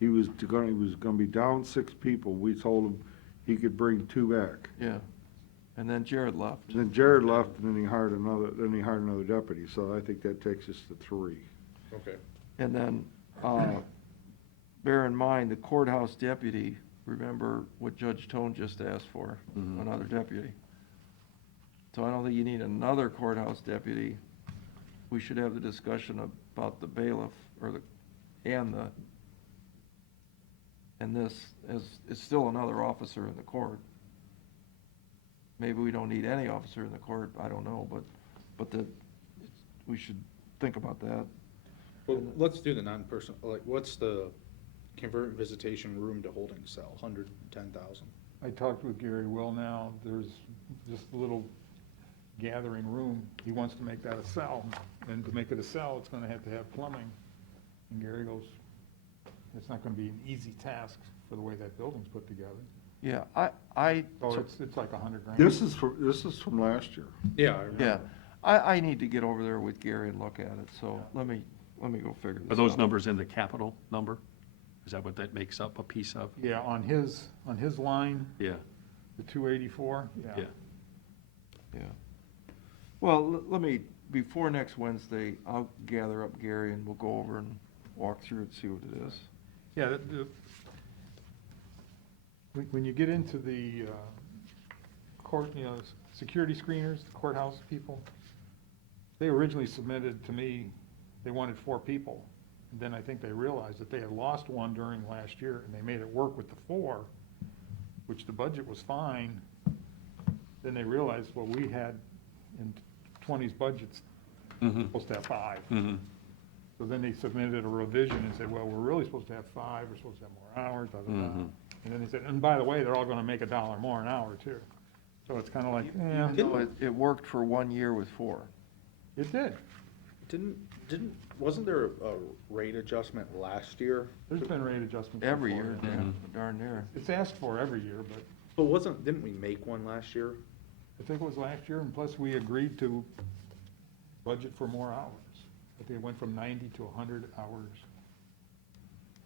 he was gonna be down 6 people. We told him he could bring 2 back. yeah, and then Jared left. And then Jared left, and then he hired another deputy, so I think that takes us to 3. Okay. And then, bear in mind, the courthouse deputy, remember what Judge Tone just asked for, another deputy. So I don't think you need another courthouse deputy. We should have the discussion about the bailiff, and this, as, it's still another officer in the court. maybe we don't need any officer in the court, I don't know, but that, we should think about that. Well, let's do the non-personal, like, what's the convert visitation room to holding cell, 110,000? I talked with Gary Will now, there's just a little gathering room, he wants to make that a cell, and to make it a cell, it's gonna have to have plumbing. And Gary goes, it's not gonna be an easy task for the way that building's put together. Yeah, So it's like $100,000. This is from last year. Yeah. I remember. yeah, I need to get over there with Gary and look at it, so let me go figure this out. Are those numbers in the capital number? Is that what that makes up a piece of? Yeah, on his line, Yeah, the 284, yeah. Yeah. Well, let me, before next Wednesday, I'll gather up Gary and we'll go over and walk through it, see what it is. Yeah, when you get into the court, security screeners, the courthouse people, they originally submitted to me, they wanted 4 people. And then I think they realized that they had lost one during last year, and they made it work with the 4, which the budget was fine. Then they realized, well, we had in 20's budgets, supposed to have 5. Mhm. So then they submitted a revision and said, well, we're really supposed to have 5, we're supposed to have more hours, da, da, da. Mhm. And then they said, and by the way, they're all gonna make $1 more an hour too. So it's kinda like, It worked for 1 year with 4. it did. Wasn't there a rate adjustment last year? There's been rate adjustments. Every before, year, yeah. yeah, darn near. It's asked for every year, but But didn't we make one last year? I think it was last year, and plus we agreed to budget for more hours. I think it went from 90 to 100 hours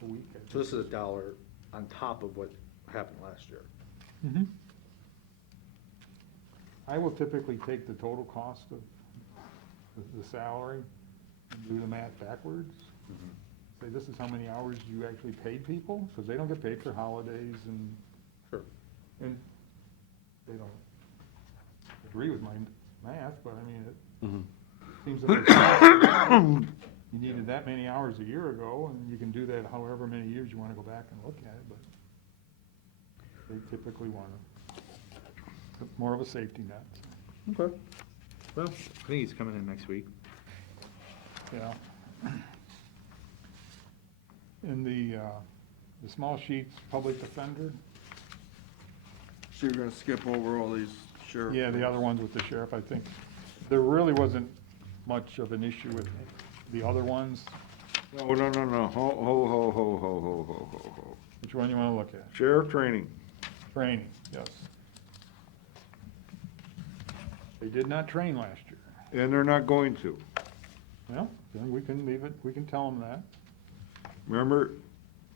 a week. I So this think. is $1 on top of what happened last year. Mhm. I will typically take the total cost of the salary and do the math backwards. Say, this is how many hours you actually paid people, because they don't get paid for holidays and, Sure. and they don't agree with my math, but I mean, it Mhm. seems like you needed that many hours a year ago, and you can do that however many years you want to go back and look at it, but they typically want more of a safety net. Okay. Well, I think he's coming in next week. Yeah. In the small sheets, public defender, So you're gonna skip over all these sheriff? yeah, the other ones with the sheriff, I think, there really wasn't much of an issue with the other ones. No, ho. Which one you want to look at? Sheriff training. Training, yes. They did not train last year. And they're not going to. Well, then we can leave it, we can tell them that. Remember,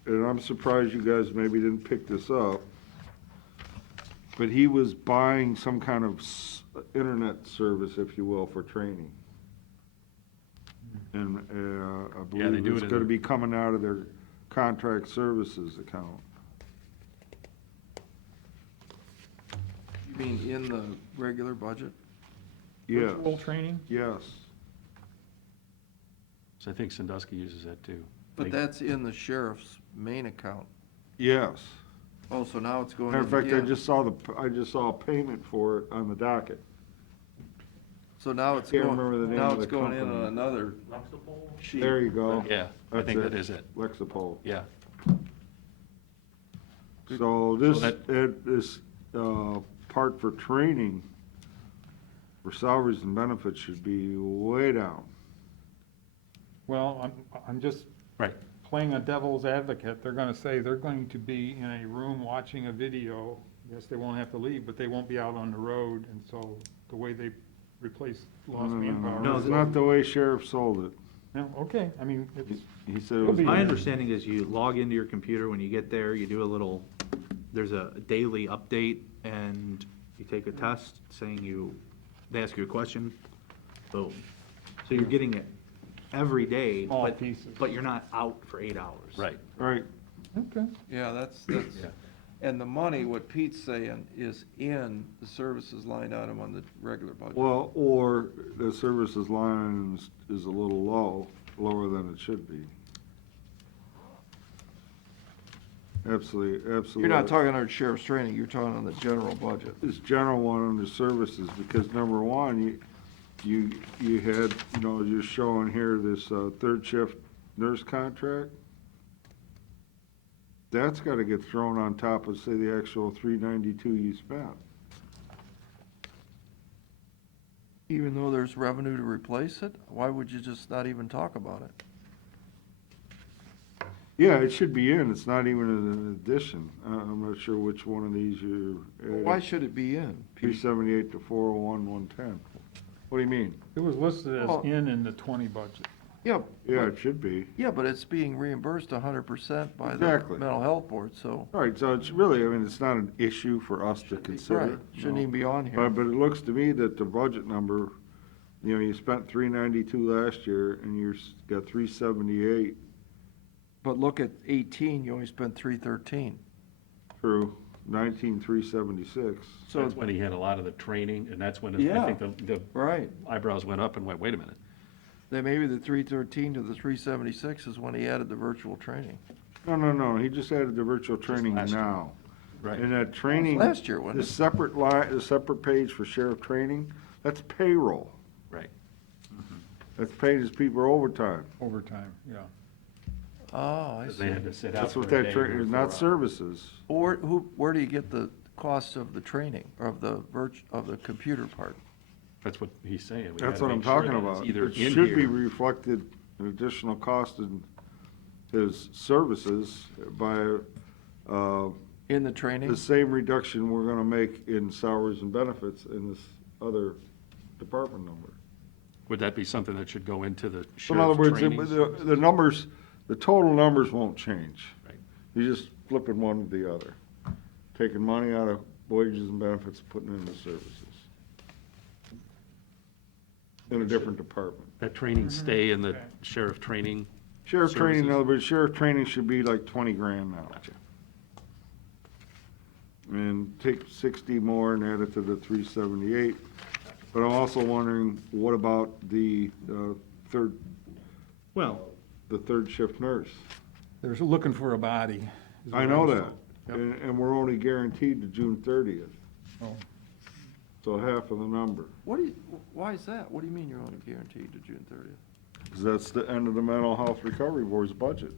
and I'm surprised you guys maybe didn't pick this up, but he was buying some kind of internet service, if you will, for training. And I Yeah, they believe do it's it in gonna the- be coming out of their contract services account. You mean in the regular budget? Yes, Virtual training? yes. So I think Sandusky uses that too. But that's in the sheriff's main account. Yes. Oh, so now it's going Matter in of fact, again. I just saw a payment for it on the docket. So now it's Can't going, remember the name now of it's the going in company. on another sheet. There you go. Yeah, I That's think that is it. Lexipol. Yeah. So this, that- this, part for training for salaries and benefits should be way down. Well, I'm just Right. playing a devil's advocate. They're gonna say they're going to be in a room watching a video. Yes, they won't have to leave, but they won't be out on the road, and so the way they replace lost manpower. No, it's not the way sheriff sold it. No, okay, I mean, it's, He said it It'll was. be- My understanding is you log into your computer when you get there, you do there's a daily update, and you take a test saying they ask you a question, boom. So you're getting it every day, Small but, pieces. but you're not out for 8 hours. Right. Right, okay. Yeah, that's, Yeah. and the money, what Pete's saying, is in the services line item on the regular budget. well, or the services line is a little lower than it should be. Absolutely, absolutely. You're not talking on sheriff's training, you're talking on the general budget. This general one under services, because number one, you had, you know, you're showing here this, third shift nurse contract. That's gotta get thrown on top of, say, the actual 392 you spent. Even though there's revenue to replace it, why would you just not even talk about it? Yeah, it should be in, it's not even an addition. I'm not sure which one of these you're Why adding. should it be in? Pete? 378 to 401, 110. What do you mean? It was listed as Well- in the 20 budget. Yeah, Yeah, it should be. yeah, but it's being reimbursed 100% by the Exactly. mental health board, so. All right, so it's really, I mean, it's not an issue for us to consider. Right, shouldn't no. even be on here. But it looks to me that the budget number, you know, you spent 392 last year, and got 378 But look at 18, you only spent 313. through 19,376. So, That's when he had a lot of the training, and that's when I Yeah. think the right, eyebrows went up and went, wait a minute. then maybe the 313 to the 376 is when he added the virtual training. No, he just added the virtual training last year. now. Right. And that training. Last year, wasn't The it? separate line, the separate page for sheriff training, that's payroll. Right. That's paid as people overtime. Overtime, yeah. Oh, I Because see. they had to sit out That's for a what day that, or is 4 not hours. services. Or where do you get the cost of the training, or of the computer part? That's what he's saying. We That's gotta what I'm make sure talking that it's about. Either It in should be here, reflected an additional cost in his services by, In the training? the same reduction we're gonna make in salaries and benefits in this other department number. would that be something that should go into the So in other sheriff words, trainings? the numbers, the total numbers won't change. Right. You're just flipping one to the other, taking money out of wages and benefits, putting it into services. In a different department. That training stay in the Okay. sheriff training? Sheriff training, in Services. other words, sheriff training should be like 20 grand now. Gotcha. And take 60 more and add it to the 378. But I'm also wondering, what about the third, Well, the third shift nurse? They're looking for a body. is I what know I'm that, saying. and we're only guaranteed to June 30th, Oh, so half of the number. Why is that? What do you mean you're only guaranteed to June 30th? Because that's the end of the Mental Health Recovery Board's budget.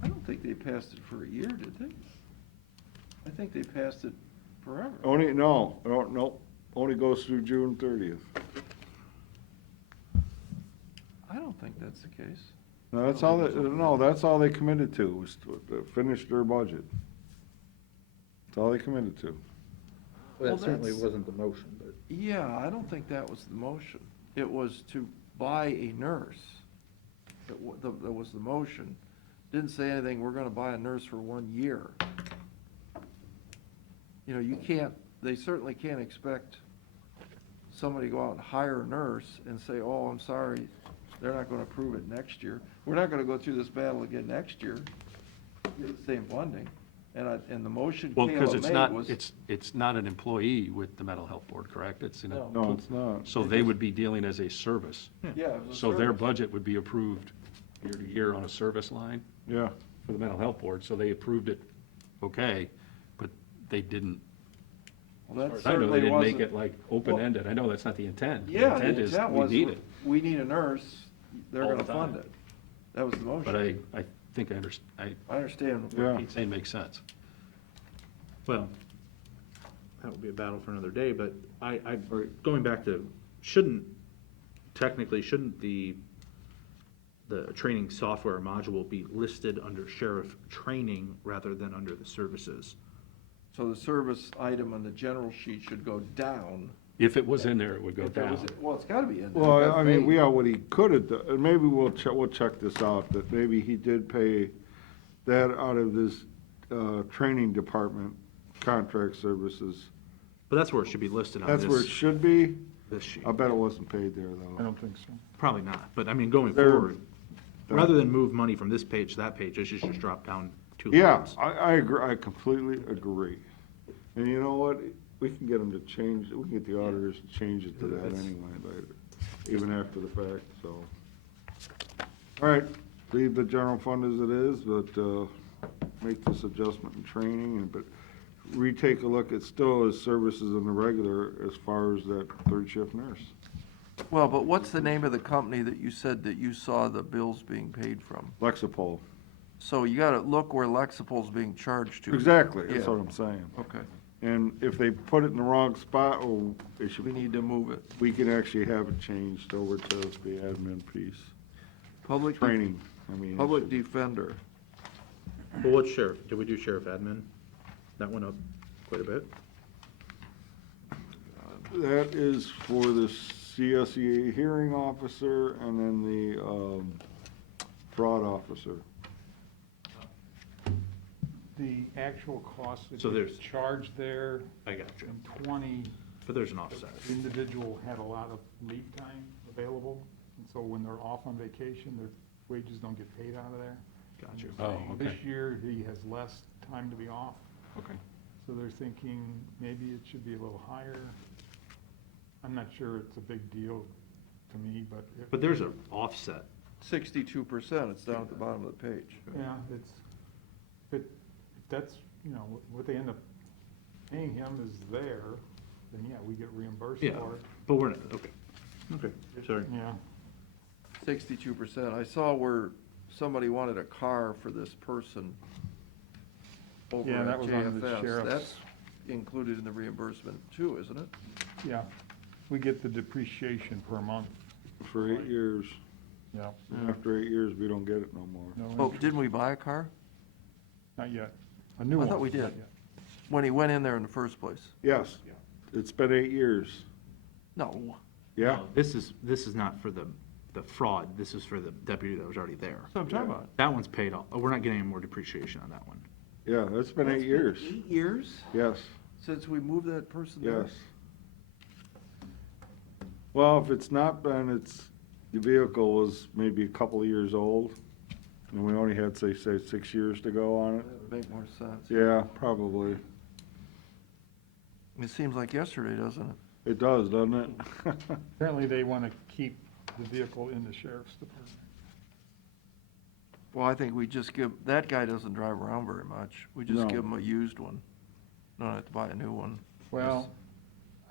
I don't think they passed it for a year, did they? I think they passed it forever. No, only goes through June 30th. I don't think that's the case. No, that's all they committed to, was to finish their budget. That's all they committed to. Well, that certainly that's- wasn't the motion, but. Yeah, I don't think that was the motion. It was to buy a nurse. That was the motion. Didn't say anything, we're gonna buy a nurse for 1 year. You know, they certainly can't expect somebody to go out and hire a nurse and say, oh, I'm sorry, they're not gonna approve it next year. We're not gonna go through this battle again next year, get the same funding. And the motion Well, because Kayla it's made not, was. it's not an employee with the mental health board, correct? It's in a. No, it's not. So they would be dealing as a service. Yeah. it was a So their service. budget would be approved year to year on a service line Yeah, for the mental health board, so they approved it, okay, but they didn't, Well, as that far as I know, they certainly didn't make wasn't. it like open-ended. I know that's not the intent. The Yeah, intent the is, intent we was, need it. we need a nurse, they're All gonna the fund time. it. That was the motion. But I think I I understand. Yeah. what Pete's saying makes sense. Well, that would be a battle for another day, but going back to, shouldn't the training software module be listed under sheriff training rather than under the services? So the service item on the general sheet should go down. If it was in there, it would go If that was down. it- Well, it's gotta be in there. well, That's I mean, vague. what he could have done, and maybe we'll check this out, that maybe he did pay that out of this, training department contract services. But that's where it should be listed on That's where it this should be. sheet. I bet it wasn't paid there, I though. don't think so. Probably not, but I mean, going There- forward, rather than move money from this page to that page, it should just drop down 2 Yeah, lines. I agree, I completely agree. And you know what, we can get them to change, we can get the auditors to change it to that anyway later, even after the fact, so. All right, leave the general fund as it is, but, make this adjustment in training, but retake a look at still his services in the regular as far as that third shift nurse. Well, but what's the name of the company that you said that you saw the bills being paid from? Lexipol. So you gotta look where Lexipol's being charged to. Exactly, that's Yeah. what I'm saying. Okay, And if they put it in the wrong spot, oh, they should, we need to move it. we can actually have it changed over to the admin piece. Public, Training, I mean. public defender. Well, what's sheriff? Did we do sheriff admin? That went up quite a bit. That is for the CSEA hearing officer and then the fraud officer. The actual cost that So is there's- charged there I got you. in 20, But there's an offset. the individual had a lot of leave time available, and so when they're off on vacation, their wages don't get paid out of there. Got you. Oh, okay. This year, he has less time to be off, Okay. so they're thinking maybe it should be a little higher. I'm not sure it's a big deal to me, but. But there's an offset. 62%, it's down at the bottom of the page. Yeah, it's, if that's, you know, what they end up paying him is there, then yeah, we get reimbursed Yeah, for it. but we're not, okay. Okay, sorry. Yeah, 62%. I saw where somebody wanted a car for this person over Yeah, that at was on the JFS. sheriff's. That's included in the reimbursement too, isn't it? yeah. We get the depreciation per month, For 8 years. yeah. After 8 years, we don't get it no more. No Oh, interest. didn't we buy a car Not yet. A new I one. thought we not did. yet. when he went in there in the first place? Yes, it's been 8 years. No. Yeah, This is not for the fraud, this is for the deputy that was already there. That's what I'm talking about. That one's paid off, we're not getting any more depreciation on that one. yeah, it's been 8 years. 8 years Yes, since we moved that person there? yes. Well, if it's not been, the vehicle was maybe a couple of years old, and we only had, say 6 years to go on it. That would make more sense. Yeah, probably. It seems like yesterday, doesn't it? It does, doesn't it? Apparently, they want to keep the vehicle in the sheriff's department. Well, I think we just give, that guy doesn't drive around very much. We just No. give him a used one. Don't have to buy a new one. Well,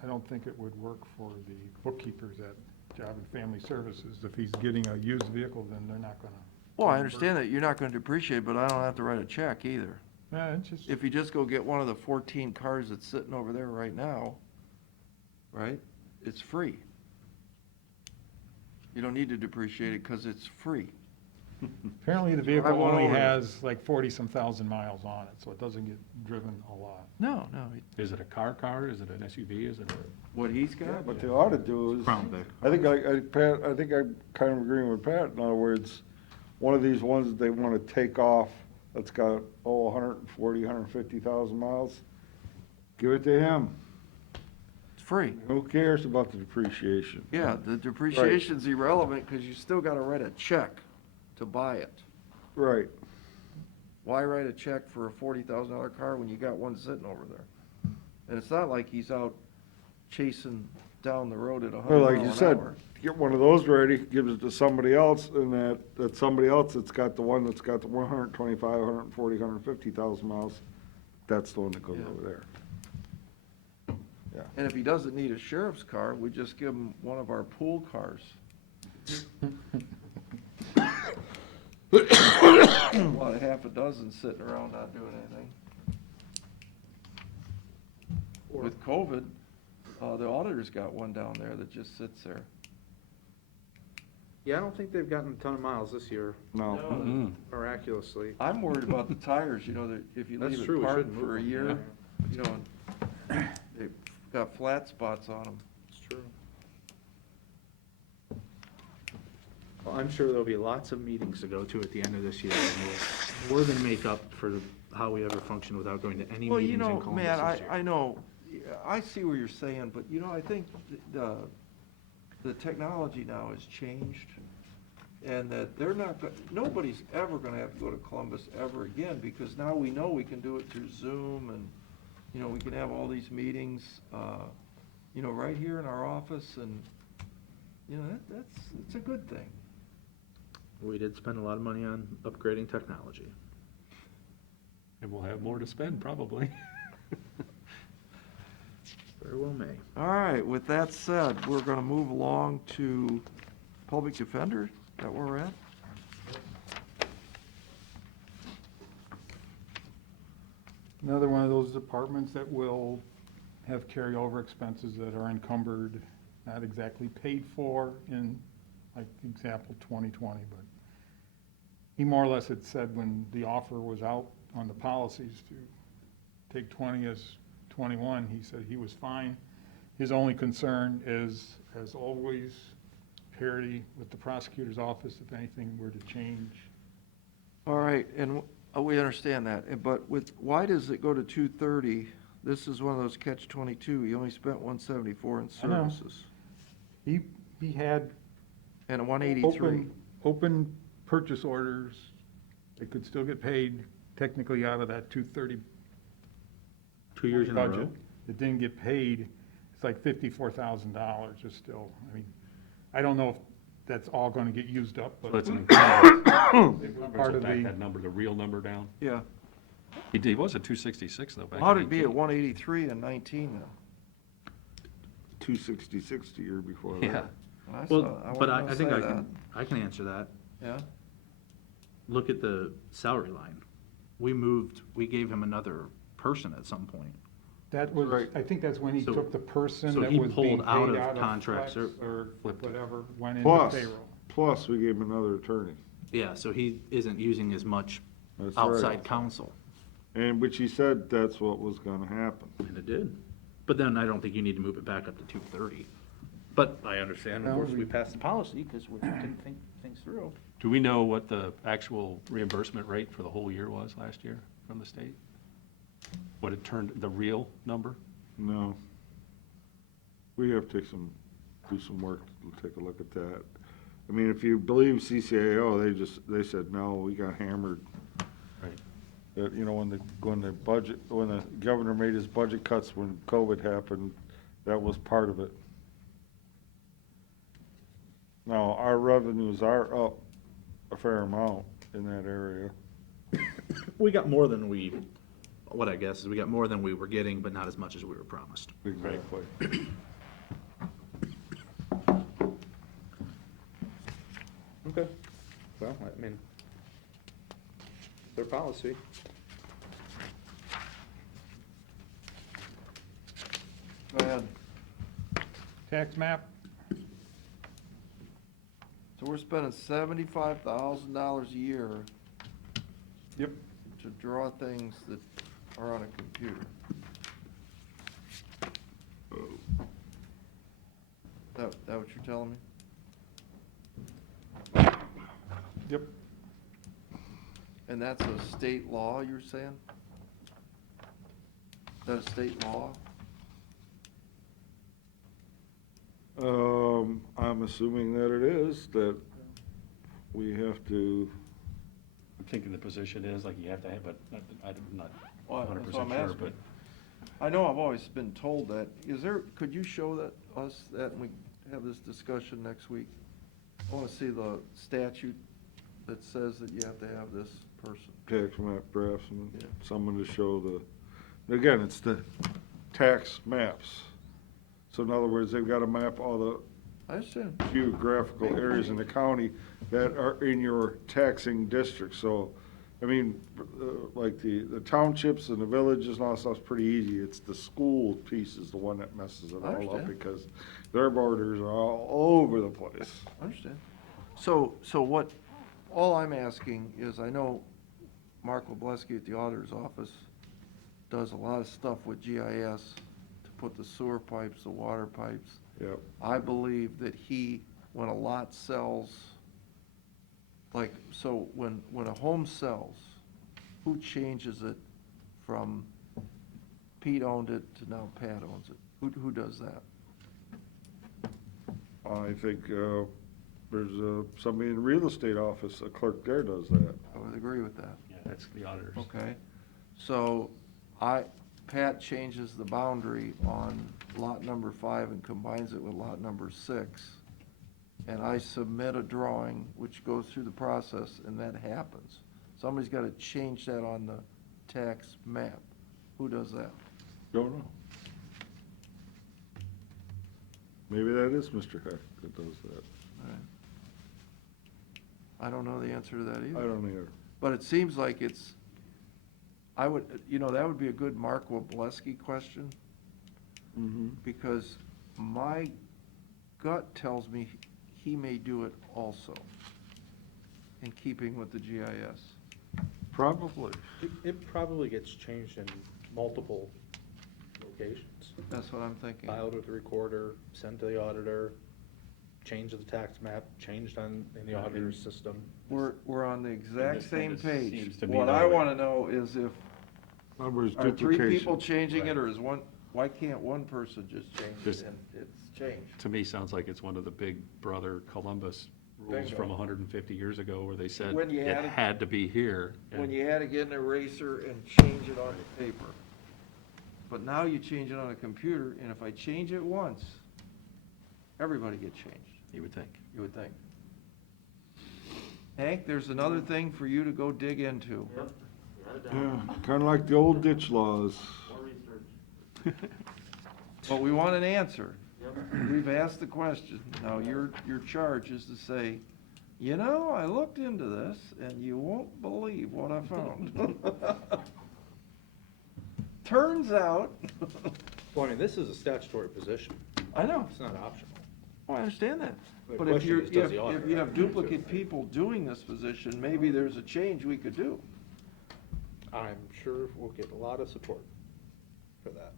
I don't think it would work for the bookkeepers at Job and Family Services. If he's getting a used vehicle, then they're not gonna. Well, I understand that you're not gonna depreciate, but I don't have to write a check either. Yeah, it's just, If you just go get one of the 14 cars that's sitting over there right now, right, it's free. You don't need to depreciate it because it's free. apparently the I vehicle went only over it. has like 40-some thousand miles on it, so it doesn't get driven a lot. No, Is it a car? Is it an SUV? Is it a? what he's Yeah, got, but they ought to do is, Crown Vic. I think Pat, I think I'm kind of agreeing with Pat. In other words, one of these ones that they want to take off, that's got, 140, 150,000 miles, give it to him. it's free. Who cares about the depreciation? Yeah, the depreciation's irrelevant because you still gotta write a check to buy it. Right. Why write a check for a $40,000 car when you got one sitting over there? And it's not like he's out chasing down the road at 100 Well, miles like an you said, hour. get one of those ready, gives it to somebody else, and that somebody else that's got the one that's got the 125, 140, 150,000 miles, that's the one that goes Yeah. over there. And if he doesn't need a sheriff's car, we just give him one of our pool cars. About half a dozen sitting around not doing anything. With COVID, the auditor's got one down there that just sits there. Yeah, I don't think they've gotten a ton of miles this year, No. miraculously. I'm worried about the tires, you know, that if you That's leave true, it we parked shouldn't move for a them, year, yeah. you know, and they've got flat spots on them. It's true. Well, I'm sure there'll be lots of meetings to go to at the end of this year, and we'll more than make up for how we ever functioned without going to any Well, meetings you in know, Columbus man, this year. I know, I see what you're saying, but you know, I think the technology now has changed, and that they're not, nobody's ever gonna have to go to Columbus ever again, because now we know we can do it through Zoom, and, you know, we can have all these meetings, you know, right here in our office, and, you know, it's a good thing. We did spend a lot of money on upgrading technology. And we'll have more to spend, probably. Very well may. All right, with that said, we're gonna move along to public defender. Is that where we're at? Another one of those departments that will have carryover expenses that are encumbered, not exactly paid for in, like, example, 2020, but he more or less had said when the offer was out on the policies to take 20 as 21, he said he was fine. His only concern is, as always, parity with the prosecutor's office if anything were to change. All right, and we understand that, but why does it go to 230? This is one of those catch-22. You only spent 174 in I know. services. He had And a 183. open purchase orders, they could still get paid technically out of that 230 2 years in a budget. row? It didn't get paid, it's like $54,000 is still, I mean, I don't know if that's all gonna get used up, but That's an encumbrance. it was part Part of back the, that number, the real number down. Yeah. He was at 266 though, back How in did it be at 18. 183 and 19 now? 266 the year before that. Yeah. Well, but I wasn't think gonna say I can answer that. that. Yeah? Look at the salary line. We gave him another person at some point. that was, Right. I think that's when he So- took the person so that he was being pulled paid out of out of contracts flex or or flipped it. whatever, went into Plus, payroll. plus we gave him another attorney. Yeah, so he isn't using as much That's right. outside counsel. And which he said that's what was gonna happen. And it did. But then I don't think you need to move it back up to 230. But I understand, of No, course, we- we passed the policy because we didn't think things through. Do we know what the actual reimbursement rate for the whole year was last year from the state? What it turned, the real number? No. We have to do some work to take a look at that. I mean, if you believe CCAO, they said, no, we got hammered. Right. That, you know, when the governor made his budget cuts when COVID happened, that was part of it. Now, our revenues are up a fair amount in that area. We got more than what I guess is we got more than we were getting, but not as much as we were promised. Exactly. Okay. Well, I mean, their policy. Go ahead. Tax map, So we're spending $75,000 a year yep, to draw things that are on a computer. That what you're telling me? yep. And that's a state law, you're saying? Is that a state law? I'm assuming that it is, that we have to, I'm thinking the position is like you have to have, but I'm not Well, that's 100% what I'm sure, asking. but I know I've always been told that. Could you show us that and we have this discussion next week? I wanna see the statute that says that you have to have this person. tax map draftsman, Yeah. someone to show again, it's the tax maps. So in other words, they've got to map all the I understand. geographical areas in the county that are in your taxing district. So, I mean, like the townships and the villages and all that stuff's pretty easy. It's the school piece is the one that messes it I all up understand. because their borders are all over the place. I understand. So all I'm asking is, I know Mark Lebleski at the auditor's office does a lot of stuff with GIS to put the sewer pipes, the water pipes. Yep. I believe that when a lot sells, like, so when a home sells, who changes it from Pete owned it to now Pat owns it? Who does that? I think there's somebody in the real estate office, a clerk there does that. I would agree with that. yeah, that's the auditors. Okay, so Pat changes the boundary on lot number 5 and combines it with lot number 6. And I submit a drawing which goes through the process and that happens. Somebody's gotta change that on the tax map. Who does that? Don't know. Maybe that is Mr. Heck that does that. All right. I don't know the answer to that I either. don't either. But it seems like it's, I would, that would be a good Mark Wobleski question, Mm-hmm. because my gut tells me he may do it also, in keeping with the GIS. Probably. It probably gets changed in multiple locations. That's what I'm thinking. Filed with the recorder, sent to the auditor, changed to the tax map, changed in the auditor's system. We're on the exact this one same just page. seems to be What that I way. wanna know is if, In other words, are three people duplication. changing it, Right. or is one, why can't one person just change it Just- and it's changed? To me, sounds like it's one of the big brother Columbus rules Bingo. from 150 years ago where they said When you it had it- had to be here. When and- you had to get an eraser and change it on the paper. But now you change it on a computer, and if I change it once, everybody gets changed, You would think. you would think. Hank, there's another thing for you to go dig into. Yeah, kinda like the old ditch laws. But we want an answer. We've asked the question. Now, your charge is to say, I looked into this, and you won't believe what I found. Turns out, Well, I mean, this is a statutory position. I know, It's not optional. oh, I understand that. The But if question you're, is, does if the auditor you have have to do it? duplicate people doing this position, maybe there's a change we could do. I'm sure we'll get a lot of support for that.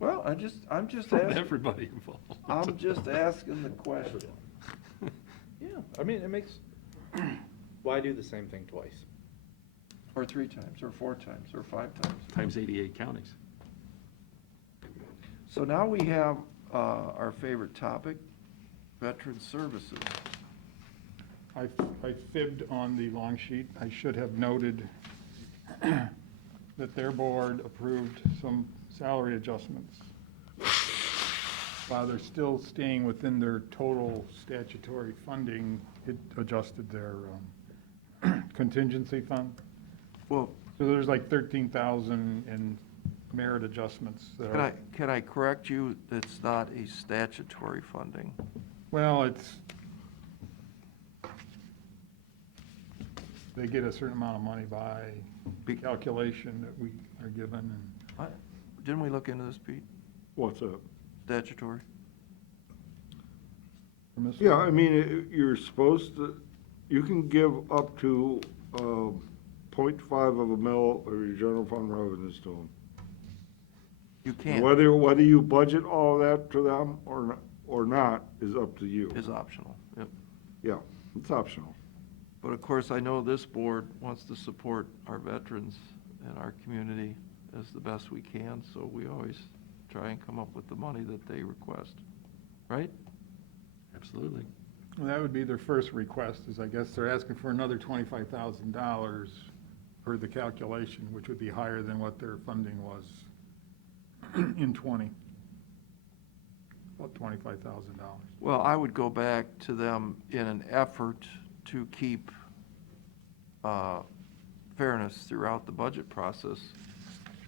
Well, I'm just From asking, everybody involved. I'm just asking the question. Yeah, I mean, it makes, why do the same thing twice? Or 3 times, or 4 times, or 5 times. Times 88 counties. So now we have our favorite topic, veteran services. I fibbed on the long sheet. I should have noted that their board approved some salary adjustments. While they're still staying within their total statutory funding, it adjusted their contingency fund. Well, So there's like 13,000 in merit adjustments that can are. can I correct you, it's not a statutory funding? Well, they get a certain amount of money by Be- calculation that we are given, and Didn't we look into this, Pete? What's up? Statutory? permissive. Yeah, I mean, you're supposed to, you can give up to 0.5 of a mil of your general fund revenues to them. You can't, Whether you budget all of that to them or not is up to you. is optional, yep. Yeah, it's optional. But of course, I know this board wants to support our veterans and our community as the best we can, so we always try and come up with the money that they request, right? Absolutely. Well, that would be their first request, is I guess they're asking for another $25,000 per the calculation, which would be higher than what their funding was in '20. About $25,000. Well, I would go back to them in an effort to keep fairness throughout the budget process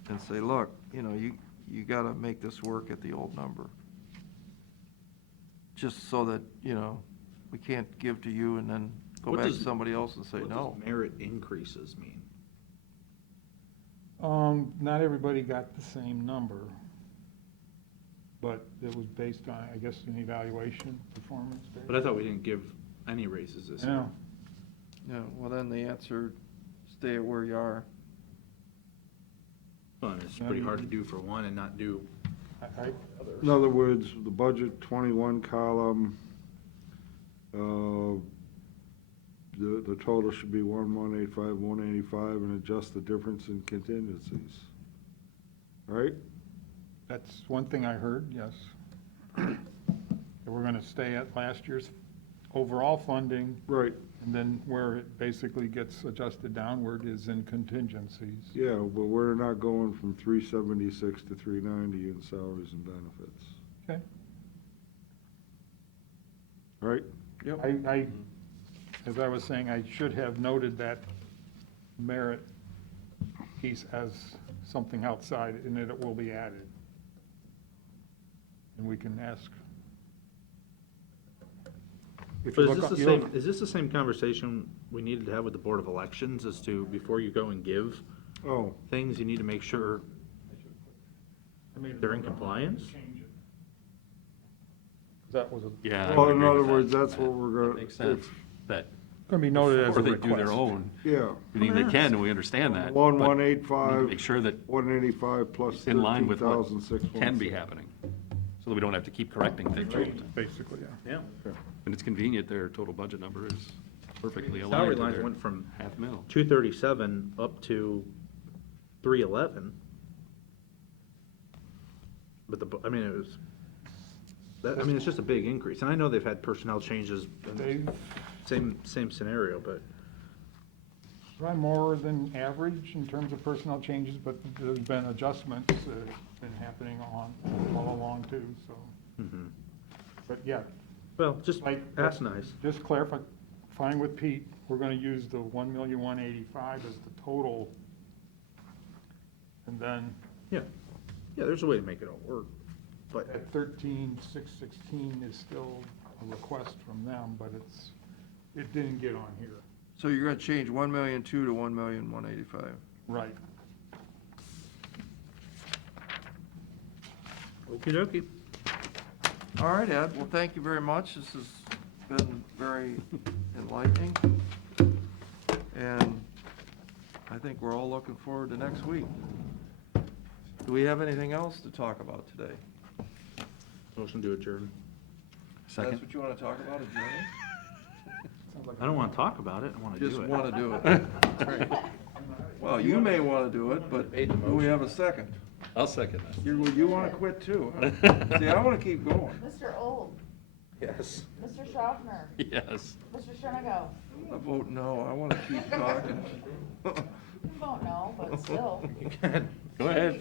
and say, look, you gotta make this work at the old number. Just so that, we can't give to you and then go What back to does- somebody else and say What no. does merit increases mean? Not everybody got the same number, but it was based on, I guess, an evaluation, performance based. But I thought we didn't give any raises this year. No, Yeah, well, then the answer, stay at where you are. Well, and it's pretty hard to do for one and not do I, others. In other words, the budget 21 column, the total should be 1,185, 185, and adjust the difference in contingencies. Right? that's one thing I heard, yes. That we're gonna stay at last year's overall funding, Right. and then where it basically gets adjusted downward is in contingencies. Yeah, but we're not going from 376 to 390 in salaries and benefits. Okay. Right? I, as I was saying, I should have noted that merit piece as something outside, and that it will be added. And we can ask. If But you is look this up- the you look- same, is this the same conversation we needed to have with the Board of Elections as to, before you go and give Oh, things, you need to make sure I made a they're in note on that. compliance? Change it. That was a. Yeah. I well, would in agree other with that. words, that's what we're That gonna. makes sense, that Going to be noted as a before they request. do their own, Yeah, I mean, they can, and we understand that. but we need to 1185, Make sure that 185 plus it's in line with what 13,616. can be happening, so that we don't have to keep correcting things. all the time. Basically, yeah. Yeah. And it's convenient, their total budget number is perfectly aligned Salary to lines their went from half mil. 237 up to 311. But I mean, it was, I mean, it's just a big increase. And I know they've had personnel changes, They've same scenario, but run more than average in terms of personnel changes, but there's been adjustments that have been happening all along too, so. But yeah, well, just like. that's nice. Just clarifying with Pete, we're gonna use the 1,185,000 as the total. And then Yeah, yeah, there's a way to make it all work, but at 13,616 is still a request from them, but it didn't get on here. So you're gonna change 1,000,002 to 1,185,000. Right. okey dokey. All right, Ed, well, thank you very much. This has been very enlightening. And I think we're all looking forward to next week. Do we have anything else to talk about today? Motion to adjourn. That's what you wanna talk about, adjourning? I don't want to talk about it, I want to Just do it. wanna do it. Well, you may wanna do it, but do we have a second? I'll second that. You wanna quit too, huh? See, I wanna keep going. Mr. Old, Yes. Mr. Schaffner, Yes. Mr. Shernigo. I vote no, I wanna keep talking. You don't know, but still. You can. Go ahead.